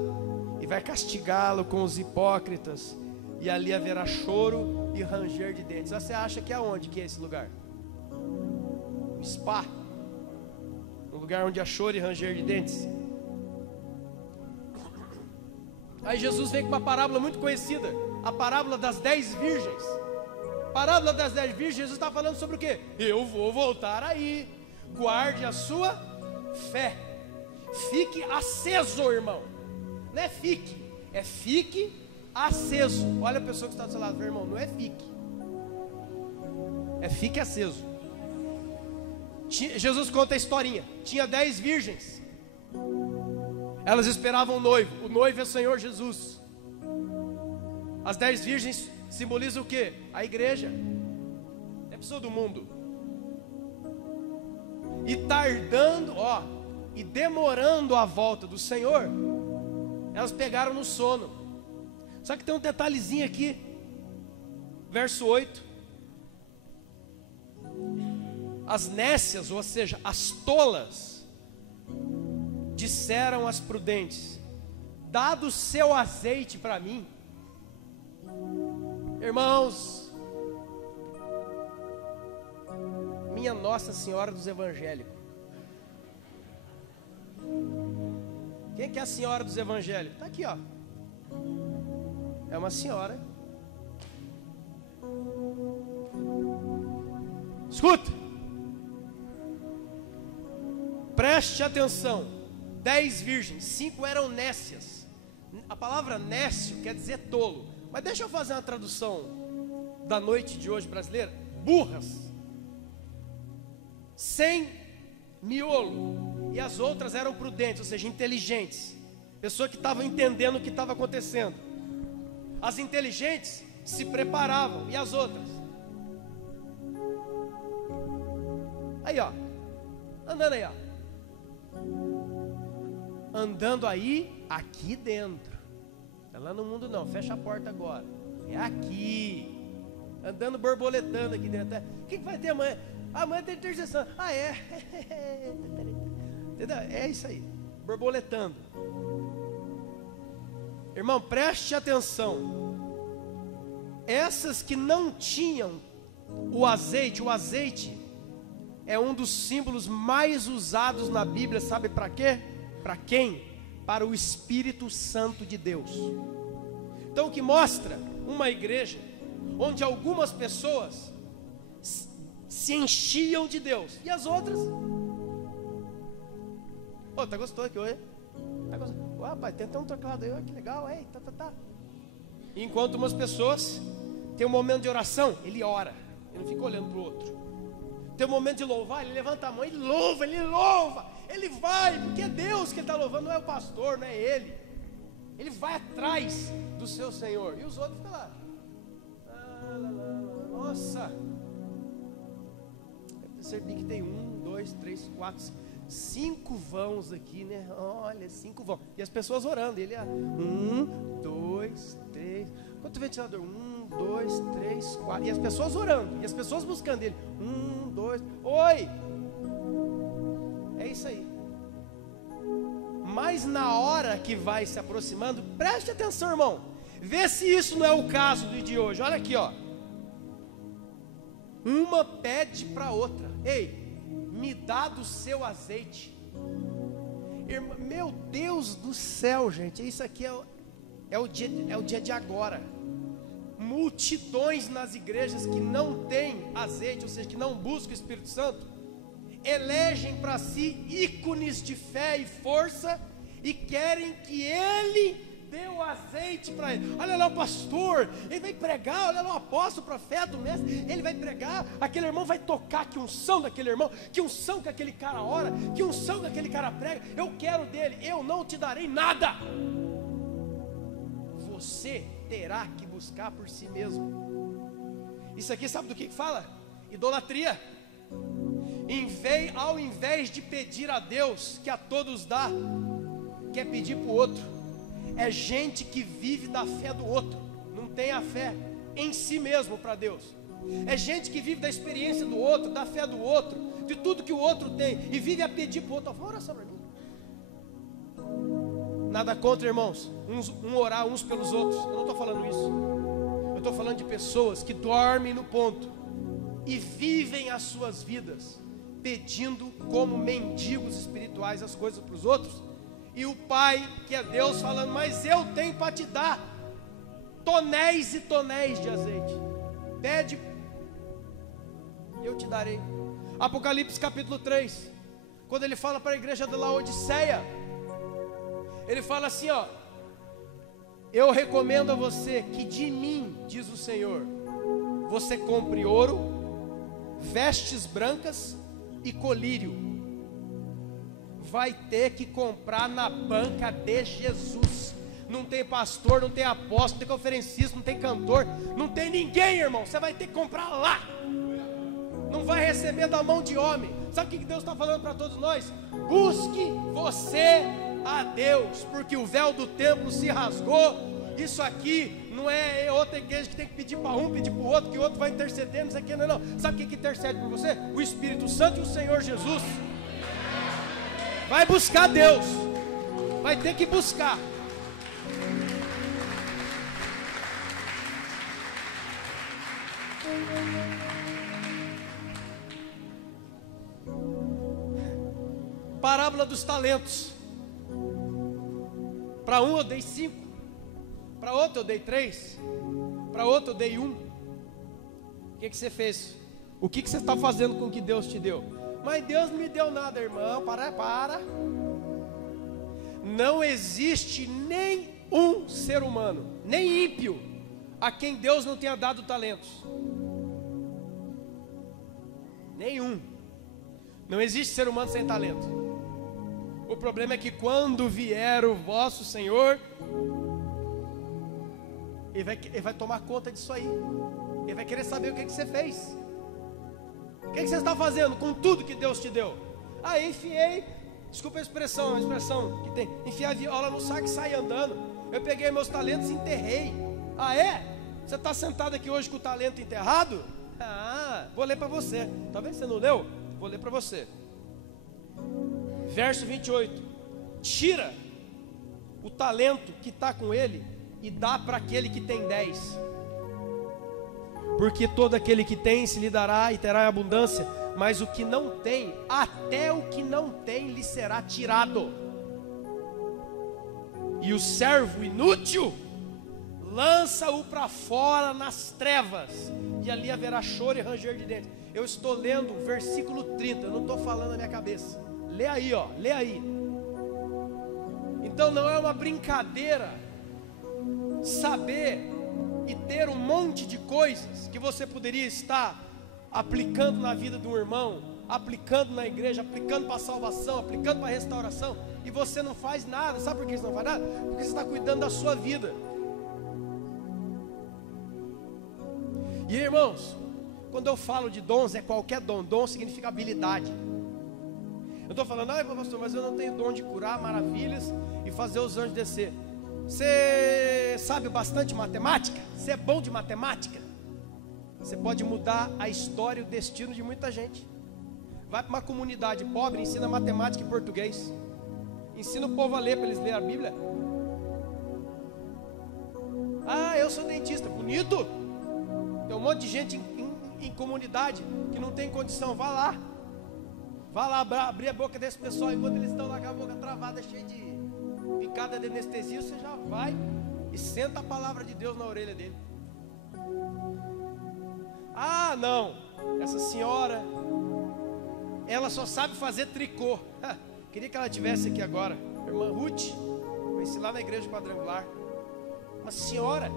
e vai castigá-lo com os hipócritas, e ali haverá choro e ranger de dentes. Você acha que é onde que é esse lugar? O spa, um lugar onde há choro e ranger de dentes. Aí Jesus vem com uma parábola muito conhecida, a parábola das 10 virgens. Parábola das 10 virgens, Jesus está falando sobre o quê? Eu vou voltar aí. Guarde a sua fé. Fique aceso, irmão. Não é fique, é fique aceso. Olha a pessoa que está do seu lado, meu irmão, não é fique, é fique aceso. Jesus conta a historinha. Tinha 10 virgens. Elas esperavam o noivo é o Senhor Jesus. As 10 virgens simbolizam o quê? A igreja. É a pessoa do mundo. E tardando, e demorando a volta do Senhor, elas pegaram no sono. Só que tem um detalhezinho aqui. Verso 8. As nécias, ou seja, as tolas, disseram às prudentes: dado o seu azeite para mim. Irmãos, minha Nossa Senhora dos Evangélicos. Quem que é a Senhora dos Evangélicos? Está aqui, ó. É uma senhora. Escuta. Preste atenção. 10 virgens, 5 eram nécias. A palavra nécio quer dizer tolo. Mas deixa eu fazer uma tradução da noite de hoje brasileira. Burras. Sem miolo. E as outras eram prudentes, ou seja, inteligentes. Pessoas que estavam entendendo o que estava acontecendo. As inteligentes se preparavam. E as outras? Aí, ó. Andando aí, ó. Andando aí, aqui dentro. Não é lá no mundo não, fecha a porta agora. É aqui. Andando borboletando aqui dentro. O que vai ter amanhã? Amanhã tem intercessão. Ah, é? Entendeu? É isso aí. Borboletando. Irmão, preste atenção. Essas que não tinham o azeite é um dos símbolos mais usados na Bíblia, sabe para quê? Para quem? Para o Espírito Santo de Deus. Então o que mostra uma igreja onde algumas pessoas se enchiam de Deus e as outras, tá gostoso aqui hoje? Tá gostoso. Rapaz, tem até um teclado aí, que legal, tá. Enquanto umas pessoas tem um momento de oração, ele ora, ele não fica olhando para o outro. Tem um momento de louvar, ele levanta a mão, ele louva, ele vai, porque é Deus que ele está louvando, não é o pastor, não é ele. Ele vai atrás do seu Senhor. E os outros ficam lá. Nossa, eu percebi que tem 1, 2, 3, 4, 5 vãos aqui, né? Olha, 5 vãos. E as pessoas orando, ele 1, 2, 3. Quanto ventilador? 1, 2, 3, 4. E as pessoas orando, e as pessoas buscando ele. 1, 2, oi. É isso aí. Mas na hora que vai se aproximando, preste atenção, irmão. Vê se isso não é o caso do de hoje. Olha aqui, ó. Uma pede para outra: ei, me dá do seu azeite. Meu Deus do céu, gente. Isso aqui é o dia de agora. Multidões nas igrejas que não têm azeite, ou seja, que não buscam o Espírito Santo, elegem para si ícones de fé e força e querem que ele dê o azeite para ele. Olha lá o pastor, ele vai pregar. Olha lá o apóstolo, o profeta, o mestre, ele vai pregar. Aquele irmão vai tocar. Que unção daquele irmão, que unção que aquele cara ora, que unção que aquele cara prega. Eu quero dele. Eu não te darei nada. Você terá que buscar por si mesmo. Isso aqui sabe do que fala? Idolatria. Ao invés de pedir a Deus, que a todos dá, quer pedir para o outro. É gente que vive da fé do outro, não tem a fé em si mesmo para Deus. É gente que vive da experiência do outro, da fé do outro, de tudo que o outro tem, e vive a pedir para o outro. Vamos orar sobre mim. Nada contra, irmãos, orar uns pelos outros. Eu não estou falando isso. Eu estou falando de pessoas que dormem no ponto e vivem as suas vidas pedindo como mendigos espirituais as coisas para os outros, e o Pai, que é Deus, falando: mas eu tenho para te dar tonéis e tonéis de azeite. Pede, eu te darei. Apocalipse capítulo 3, quando ele fala para a igreja de Laodiceia, ele fala assim, ó: eu recomendo a você que de mim, diz o Senhor, você compre ouro, vestes brancas e colírio. Vai ter que comprar na banca de Jesus. Não tem pastor, não tem apóstolo, não tem conferencista, não tem cantor, não tem ninguém, irmão. Você vai ter que comprar lá. Não vai receber da mão de homem. Sabe o que Deus está falando para todos nós? Busque você a Deus, porque o véu do templo se rasgou. Isso aqui não é outra igreja que tem que pedir para um, pedir para o outro, que o outro vai interceder, não sei o que, não. Sabe o que intercede por você? O Espírito Santo e o Senhor Jesus. Vai buscar Deus. Vai ter que buscar. Parábola dos talentos. Para um eu dei 5, para outro eu dei 3, para outro eu dei 1. O que você fez? O que você está fazendo com o que Deus te deu? Mas Deus não me deu nada, irmão. Para. Não existe nem um ser humano, nem ímpio, a quem Deus não tenha dado talentos. Nenhum. Não existe ser humano sem talento. O problema é que quando vier o vosso Senhor, Ele vai tomar conta disso aí. Ele vai querer saber o que você fez. O que você está fazendo com tudo que Deus te deu? Enfiei, desculpa a expressão que tem, enfiei a viola no saco e saí andando. Eu peguei meus talentos e enterrei. Você está sentado aqui hoje com o talento enterrado? Vou ler para você. Talvez você não leu? Vou ler para você. Verso 28. Tira o talento que está com ele e dá para aquele que tem 10. Porque todo aquele que tem se lhe dará e terá abundância, mas o que não tem, até o que não tem lhe será tirado. E o servo inútil, lança-o para fora nas trevas, e ali haverá choro e ranger de dentes. Eu estou lendo o versículo 30, eu não estou falando na minha cabeça. Lê aí, lê aí. Então não é uma brincadeira saber e ter um monte de coisas que você poderia estar aplicando na vida de um irmão, aplicando na igreja, aplicando para a salvação, aplicando para a restauração, e você não faz nada. Sabe por que você não faz nada? Porque você está cuidando da sua vida. E irmãos, quando eu falo de dons, é qualquer dom. Dom significa habilidade. Eu estou falando: pastor, mas eu não tenho dom de curar maravilhas e fazer os anjos descer. Você sabe bastante matemática? Você é bom de matemática? Você pode mudar a história e o destino de muita gente. Vai para uma comunidade pobre, ensina matemática e português. Ensina o povo a ler, para eles lerem a Bíblia. Eu sou dentista. Bonito. Tem um monte de gente em comunidade que não tem condição. Vá lá. Vá lá abrir a boca desse pessoal. Enquanto eles estão lá com a boca travada, cheia de picada de anestesia, você já vai e senta a palavra de Deus na orelha dele. Não, essa senhora, ela só sabe fazer tricô. Queria que ela estivesse aqui agora. Irmã Ruth, conheci lá na igreja quadrangular. Uma senhora,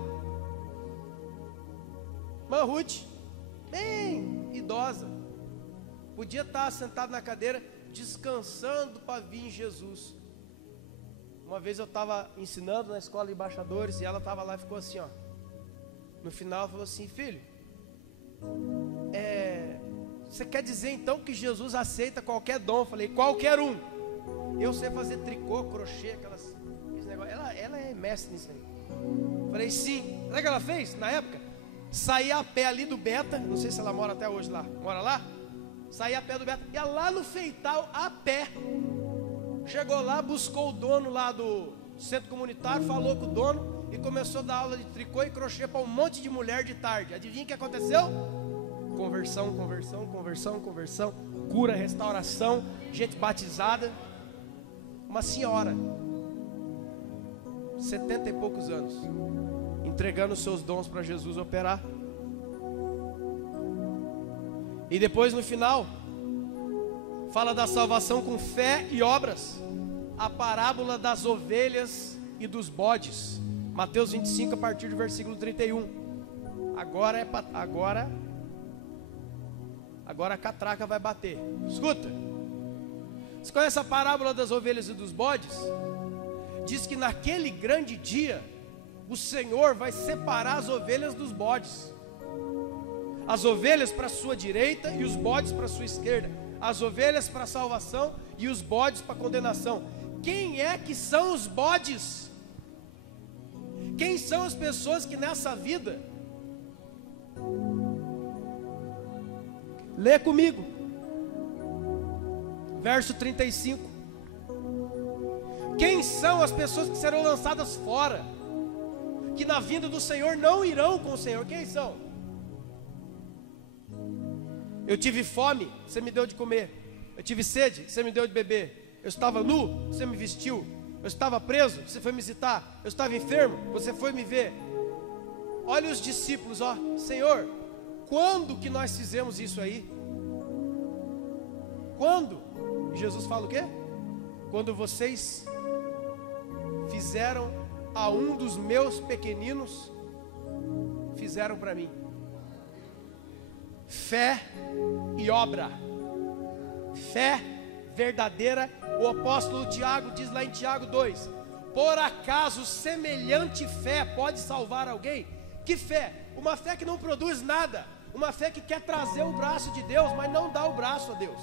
irmã Ruth, bem idosa, podia estar sentada na cadeira descansando para vir em Jesus. Uma vez eu estava ensinando na escola de embaixadores e ela estava lá e ficou assim, no final ela falou assim: filho, você quer dizer então que Jesus aceita qualquer dom? Eu falei, qualquer um. Eu sei fazer tricô, crochê, aqueles negócios. Ela é mestre nisso aí. Eu falei, sim. Sabe o que ela fez na época? Saía a pé ali do Beta, não sei se ela mora até hoje lá. Mora lá? Saía a pé do Beta, ia lá no Feital a pé. Chegou lá, buscou o dono lá do centro comunitário, falou com o dono e começou a dar aula de tricô e crochê para um monte de mulher de tarde. Adivinha o que aconteceu? Conversão, conversão, conversão, conversão, cura, restauração, gente batizada. Uma senhora, 70 e poucos anos, entregando os seus dons para Jesus operar. E depois no final fala da salvação com fé e obras. A parábola das ovelhas e dos bodes, Mateus 25 a partir do versículo 31. Agora a catraca vai bater. Escuta, você conhece a parábola das ovelhas e dos bodes? Diz que naquele grande dia o Senhor vai separar as ovelhas dos bodes. As ovelhas para a sua direita e os bodes para a sua esquerda. As ovelhas para a salvação e os bodes para a condenação. Quem é que são os bodes? Quem são as pessoas que nessa vida... Lê comigo. Verso 35. Quem são as pessoas que serão lançadas fora? Que na vinda do Senhor não irão com o Senhor. Quem são? Eu tive fome, você me deu de comer. Eu tive sede, você me deu de beber. Eu estava nu, você me vestiu. Eu estava preso, você foi me visitar. Eu estava enfermo, você foi me ver. Olha os discípulos, ó. Senhor, quando que nós fizemos isso aí? Quando? E Jesus fala o quê? Quando vocês fizeram a um dos meus pequeninos, fizeram para mim. Fé e obra. Fé verdadeira. O apóstolo Tiago diz lá em Tiago 2: por acaso semelhante fé pode salvar alguém? Que fé? Uma fé que não produz nada. Uma fé que quer trazer o braço de Deus, mas não dá o braço a Deus.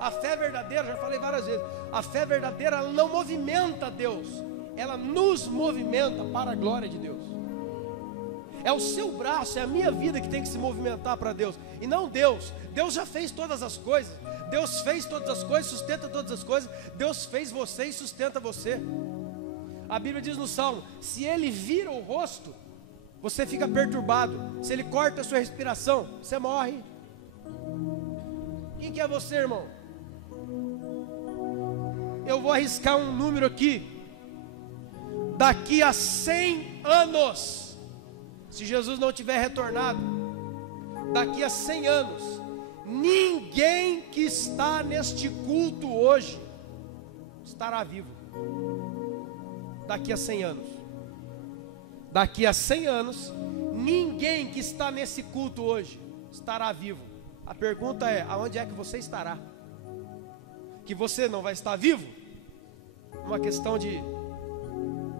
A fé verdadeira, já falei várias vezes, a fé verdadeira ela não movimenta Deus, ela nos movimenta para a glória de Deus. É o seu braço, é a minha vida que tem que se movimentar para Deus, e não Deus. Deus já fez todas as coisas. Deus fez todas as coisas, sustenta todas as coisas. Deus fez você e sustenta você. A Bíblia diz no Salmo: se Ele vira o rosto, você fica perturbado. Se Ele corta a sua respiração, você morre. Quem que é você, irmão? Eu vou arriscar um número aqui. Daqui a 100 anos, se Jesus não tiver retornado, daqui a 100 anos, ninguém que está neste culto hoje estará vivo. Daqui a 100 anos. Daqui a 100 anos, ninguém que está nesse culto hoje estará vivo. A pergunta é: aonde é que você estará? Que você não vai estar vivo? Uma questão de...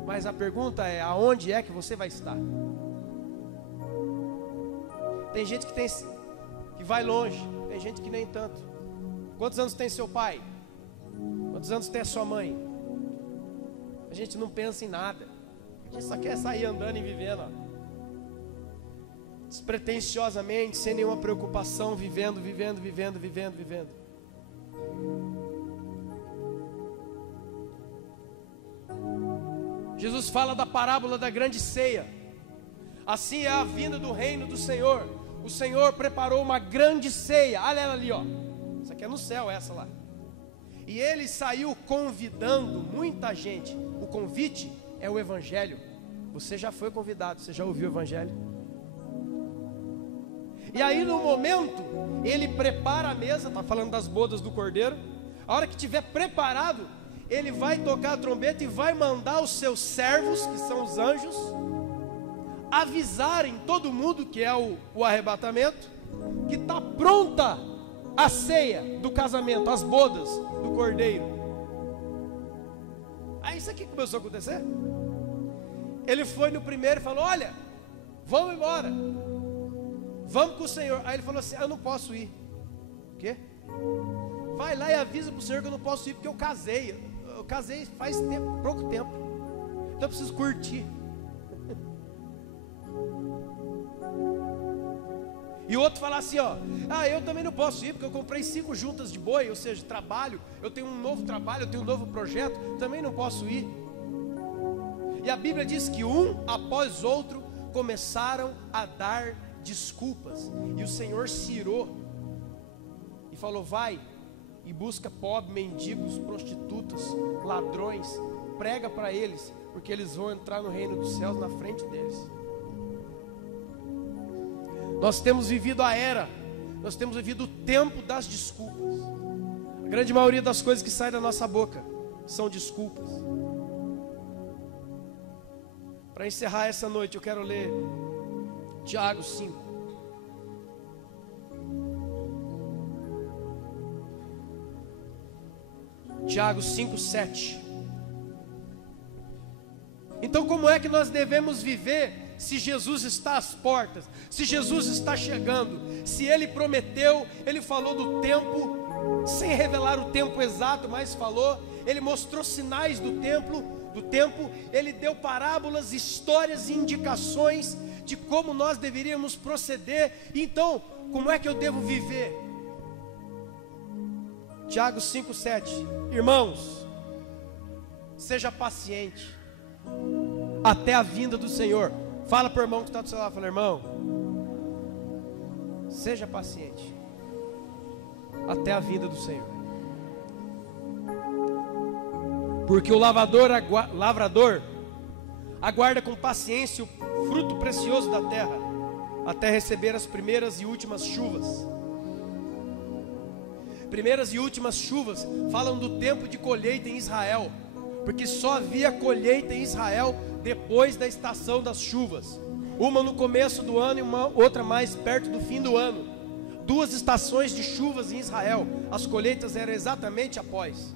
Mas a pergunta é: aonde é que você vai estar? Tem gente que vai longe, tem gente que nem tanto. Quantos anos tem seu pai? Quantos anos tem a sua mãe? A gente não pensa em nada. A gente só quer sair andando e vivendo, ó, despretensiosamente, sem nenhuma preocupação, vivendo. Jesus fala da parábola da grande ceia. Assim é a vinda do reino do Senhor. O Senhor preparou uma grande ceia. Olha ela ali, ó. Isso aqui é no céu, essa lá. E Ele saiu convidando muita gente. O convite é o Evangelho. Você já foi convidado, você já ouviu o Evangelho? E aí no momento, Ele prepara a mesa. Está falando das bodas do Cordeiro. A hora que estiver preparado, Ele vai tocar a trombeta e vai mandar os seus servos, que são os anjos, avisarem todo mundo, que é o arrebatamento, que está pronta a ceia do casamento, as bodas do Cordeiro. Aí isso aqui começou a acontecer. Ele foi no primeiro e falou: olha, vamos embora, vamos com o Senhor. Aí ele falou assim: eu não posso ir. quê? Vai lá e avisa para o Senhor que eu não posso ir porque eu casei. Eu casei faz pouco tempo. Então eu preciso curtir. E o outro fala assim, ó, eu também não posso ir porque eu comprei 5 juntas de boi, ou seja, trabalho, eu tenho um novo trabalho, eu tenho um novo projeto, também não posso ir. E a Bíblia diz que um após outro começaram a dar desculpas. E o Senhor se irou e falou: vai e busca pobres, mendigos, prostitutas, ladrões, prega para eles, porque eles vão entrar no reino dos céus na frente deles. Nós temos vivido a era, nós temos vivido o tempo das desculpas. A grande maioria das coisas que saem da nossa boca são desculpas. Para encerrar essa noite, eu quero ler Tiago 5. Tiago 5:7. Então, como é que nós devemos viver se Jesus está às portas, se Jesus está chegando, se Ele prometeu, Ele falou do tempo, sem revelar o tempo exato, mas falou, Ele mostrou sinais do tempo, Ele deu parábolas, histórias e indicações de como nós deveríamos proceder. Então, como é que eu devo viver? Tiago 5:7. Irmãos, seja paciente até a vinda do Senhor. Fala para o irmão que está do seu lado, fala: irmão, seja paciente até a vinda do Senhor. Porque o lavrador aguarda com paciência o fruto precioso da terra, até receber as primeiras e últimas chuvas. Primeiras e últimas chuvas falam do tempo de colheita em Israel, porque só havia colheita em Israel depois da estação das chuvas, uma no começo do ano e outra mais perto do fim do ano. 2 estações de chuvas em Israel. As colheitas eram exatamente após.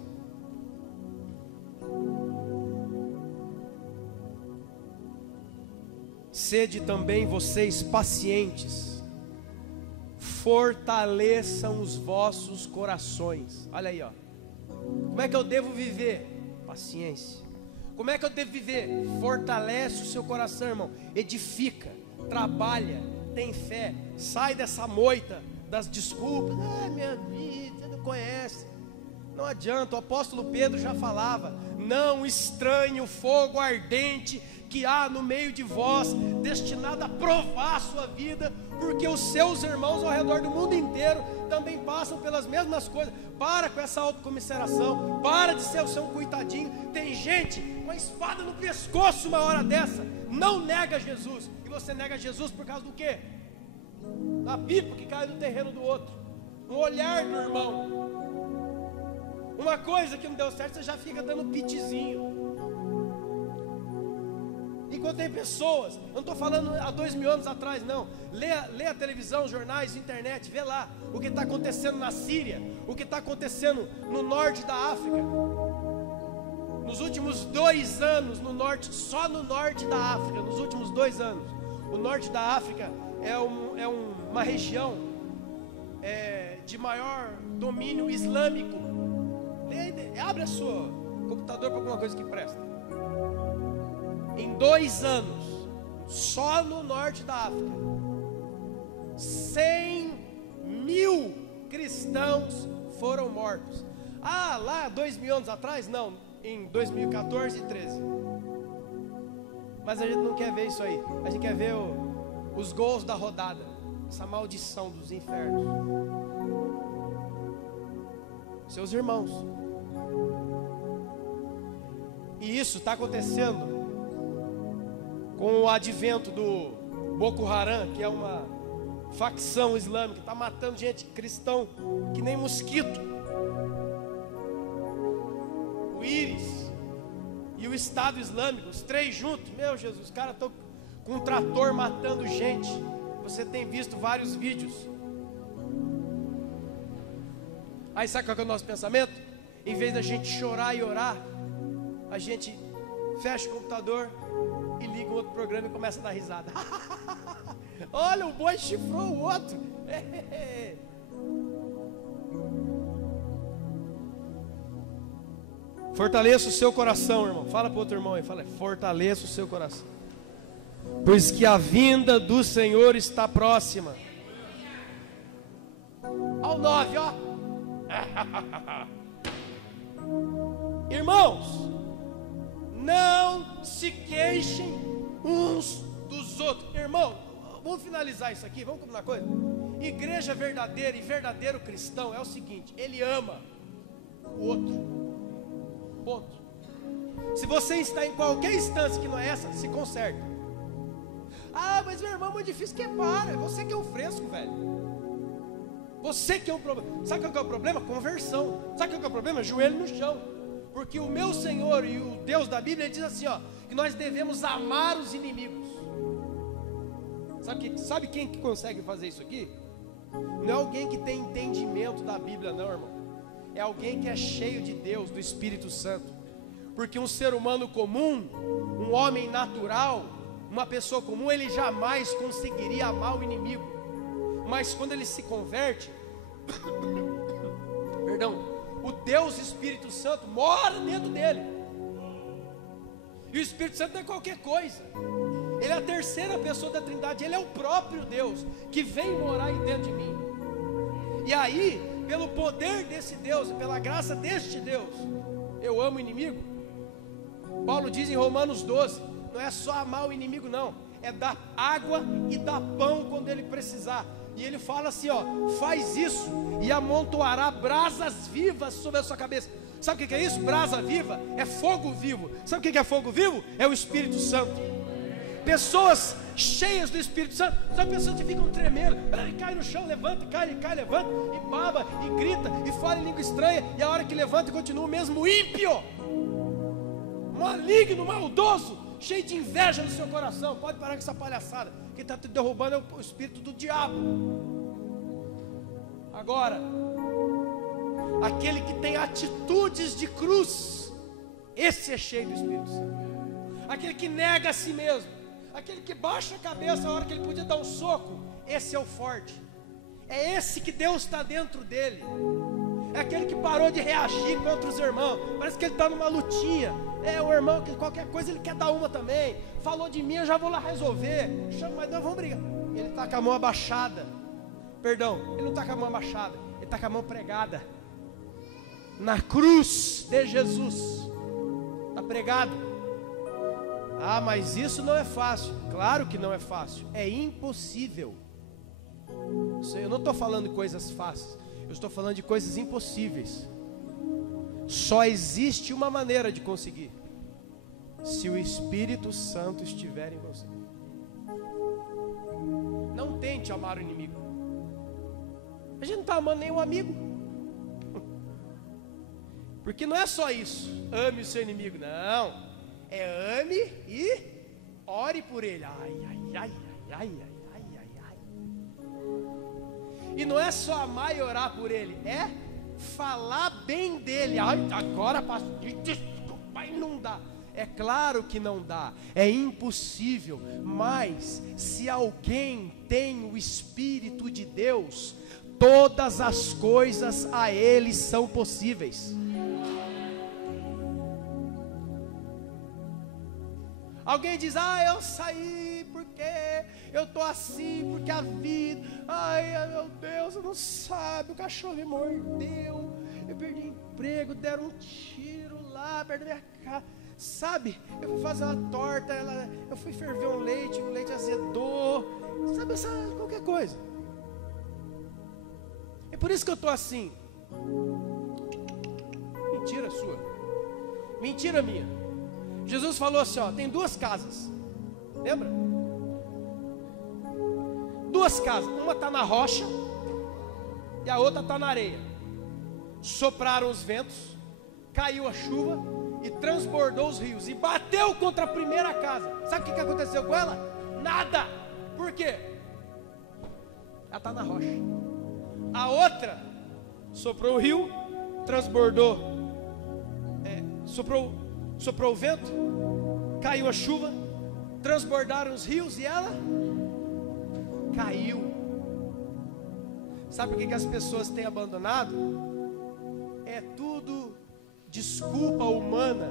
Sede também vocês pacientes, fortaleçam os vossos corações. Olha aí, ó. Como é que eu devo viver? Paciência. Como é que eu devo viver? Fortalece o seu coração, irmão. Edifica, trabalha, tem fé. Sai dessa moita das desculpas. Minha vida, você não conhece. Não adianta, o apóstolo Pedro já falava: não estranhe o fogo ardente que há no meio de vós, destinado a provar a sua vida, porque os seus irmãos ao redor do mundo inteiro também passam pelas mesmas coisas. Para com essa autocomiseração, para de ser o seu coitadinho. Tem gente com a espada no pescoço uma hora dessa, não nega Jesus. E você nega Jesus por causa do quê? Da pipa que cai no terreno do outro, um olhar do irmão, uma coisa que não deu certo, você já fica dando pitizinho. Enquanto tem pessoas, eu não estou falando há 2000 anos atrás, não. Lê a televisão, jornais, internet, vê lá o que está acontecendo na Síria, o que está acontecendo no norte da África. Nos últimos 2 anos, no norte, só no norte da África, nos últimos 2 anos, o norte da África é uma região de maior domínio islâmico. Abre a sua computador para alguma coisa que presta. Em 2 anos, só no norte da África, 100.000 cristãos foram mortos. Lá 2000 anos atrás? Não, em 2014 e 13. Mas a gente não quer ver isso aí. A gente quer ver os gols da rodada, essa maldição dos infernos. Seus irmãos. E isso está acontecendo com o advento do Boko Haram, que é uma facção islâmica, está matando gente, cristão, que nem mosquito. O Íris e o Estado Islâmico, os 3 juntos, meu Jesus, os caras estão com um trator matando gente. Você tem visto vários vídeos. Aí sabe qual é o nosso pensamento? Em vez da gente chorar e orar, a gente fecha o computador e liga um outro programa e começa a dar risada. Olha, o boi chifrou o outro. Fortaleça o seu coração, irmão. Fala para o outro irmão aí, fala, fortaleça o seu coração, pois que a vinda do Senhor está próxima. Ao 9, ó. Irmãos, não se queixem uns dos outros. Irmão, vamos finalizar isso aqui, vamos combinar uma coisa? Igreja verdadeira e verdadeiro cristão é o seguinte: ele ama o outro. Ponto. Se você está em qualquer instância que não é essa, se conserta. Ah, mas meu irmão é muito difícil, que para. Você que é o fresco, velho. Você que é o problema. Sabe qual que é o problema? Conversão. Sabe qual que é o problema? Joelho no chão. Porque o meu Senhor e o Deus da Bíblia, ele diz assim, ó, que nós devemos amar os inimigos. Sabe quem que consegue fazer isso aqui? Não é alguém que tem entendimento da Bíblia, não, irmão. É alguém que é cheio de Deus, do Espírito Santo. Porque um ser humano comum, um homem natural, uma pessoa comum, ele jamais conseguiria amar o inimigo. Mas quando ele se converte, perdão, o Deus Espírito Santo mora dentro dele. E o Espírito Santo não é qualquer coisa. Ele é a terceira pessoa da Trindade. Ele é o próprio Deus que vem morar aí dentro de mim. E aí, pelo poder desse Deus, pela graça deste Deus, eu amo o inimigo. Paulo diz em Romanos 12, não é só amar o inimigo não, é dar água e dar pão quando ele precisar. E ele fala assim, ó, faz isso e amontoará brasas vivas sobre a sua cabeça. Sabe o que é isso? Brasa viva é fogo vivo. Sabe o que é fogo vivo? É o Espírito Santo. Pessoas cheias do Espírito Santo, são pessoas que ficam tremendo, cai no chão, levanta, cai, levanta, e baba, e grita, e fala em língua estranha, e a hora que levanta continua o mesmo ímpio, maligno, maldoso, cheio de inveja no seu coração. Pode parar com essa palhaçada. Quem está te derrubando é o espírito do diabo. Agora, aquele que tem atitudes de cruz, esse é cheio do Espírito Santo. Aquele que nega a si mesmo, aquele que baixa a cabeça na hora que ele podia dar um soco, esse é o forte. É esse que Deus está dentro dele. É aquele que parou de reagir contra os irmãos. Parece que ele está numa lutinha. É o irmão que qualquer coisa ele quer dar uma também. Falou de mim, eu já vou lá resolver. Chama, mas nós vamos brigar. Ele está com a mão abaixada. Perdão, ele não está com a mão abaixada, ele está com a mão pregada na cruz de Jesus. Está pregado. Ah, mas isso não é fácil. Claro que não é fácil, é impossível. Eu não estou falando de coisas fáceis, eu estou falando de coisas impossíveis. Só existe uma maneira de conseguir: se o Espírito Santo estiver em você. Não tente amar o inimigo. A gente não está amando nenhum amigo, porque não é só isso, ame o seu inimigo, não. É ame e ore por ele. Ai, ai, ai, ai, ai, ai, ai, ai. E não é só amar e orar por ele, é falar bem dele. Ai, agora pastor, desculpa, não dá. É claro que não dá, é impossível. Mas se alguém tem o Espírito de Deus, todas as coisas a ele são possíveis. Alguém diz, eu saí porque eu estou assim, porque a vida, meu Deus, eu não sabe, o cachorro me mordeu, eu perdi emprego, deram um tiro lá perto da minha casa, sabe, eu fui fazer uma torta, eu fui ferver o leite azedou, sabe, qualquer coisa. É por isso que eu estou assim. Mentira sua, mentira minha. Jesus falou assim, tem duas casas, lembra? Duas casas, uma está na rocha e a outra está na areia. Sopraram os ventos, caiu a chuva e transbordou os rios e bateu contra a primeira casa. Sabe o que aconteceu com ela? Nada. Por quê? Ela está na rocha. A outra soprou o rio, transbordou, soprou o vento, caiu a chuva, transbordaram os rios e ela caiu. Sabe por que as pessoas têm abandonado? É tudo desculpa humana,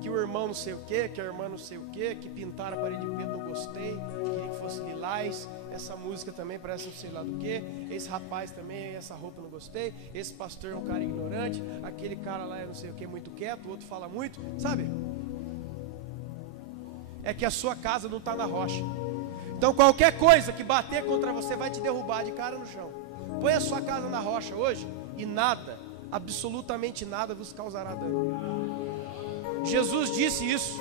que o irmão não sei o que, que a irmã não sei o que pintaram a parede de preto, não gostei, queria que fosse lilás, essa música também parece não sei lá do que, esse rapaz também, essa roupa não gostei, esse pastor é um cara ignorante, aquele cara lá é não sei o que, muito quieto, o outro fala muito, sabe? É que a sua casa não está na rocha. Então qualquer coisa que bater contra você vai te derrubar de cara no chão. Põe a sua casa na rocha hoje e nada, absolutamente nada vos causará dano. Jesus disse isso.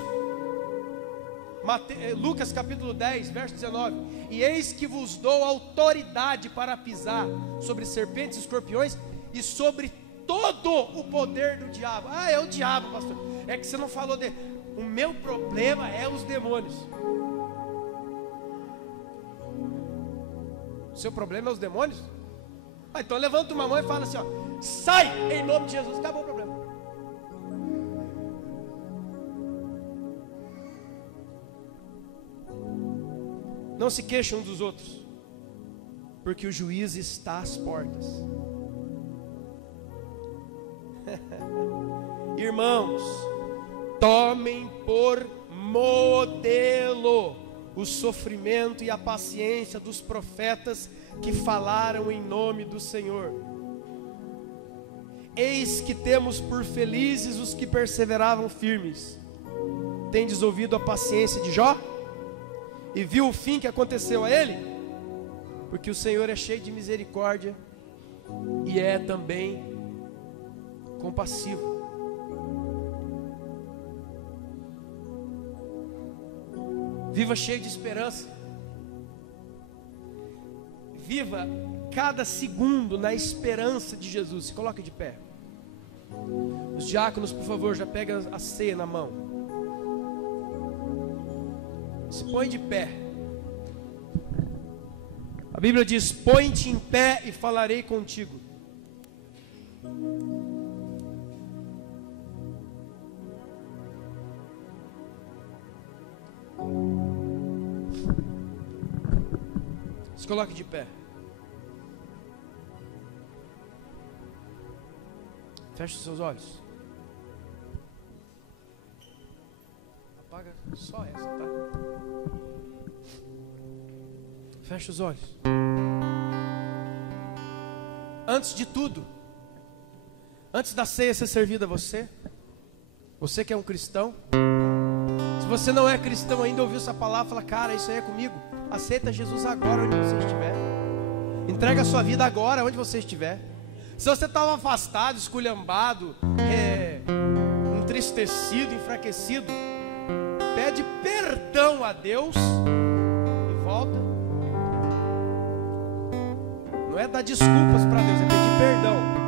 Lucas capítulo 10, verso 19. E eis que vos dou autoridade para pisar sobre serpentes e escorpiões e sobre todo o poder do diabo. Ah, é o diabo, pastor. É que você não falou dele. O meu problema é os demônios. O seu problema é os demônios? Ah, então levanta uma mão e fala assim, ó, sai em nome de Jesus, acabou o problema. Não se queixem uns dos outros, porque o juiz está às portas. Irmãos, tomem por modelo o sofrimento e a paciência dos profetas que falaram em nome do Senhor. Eis que temos por felizes os que perseveravam firmes. Tendes ouvido a paciência de Jó? E viu o fim que aconteceu a ele? Porque o Senhor é cheio de misericórdia e é também compassivo. Viva cheio de esperança. Viva cada segundo na esperança de Jesus. Se coloque de pé. Os diáconos, por favor, já pegam a ceia na mão. Se põe de pé. A Bíblia diz: põe-te em pé e falarei contigo. Se coloque de pé. Feche os seus olhos. Apaga só essa, tá? Feche os olhos. Antes de tudo, antes da ceia ser servida a você, você que é um cristão, se você não é cristão ainda, ouviu essa palavra, fala, cara, isso aí é comigo. Aceita Jesus agora onde você estiver. Entrega a sua vida agora onde você estiver. Se você estava afastado, esculhambado, entristecido, enfraquecido, pede perdão a Deus e volta. Não é dar desculpas para Deus, é pedir perdão.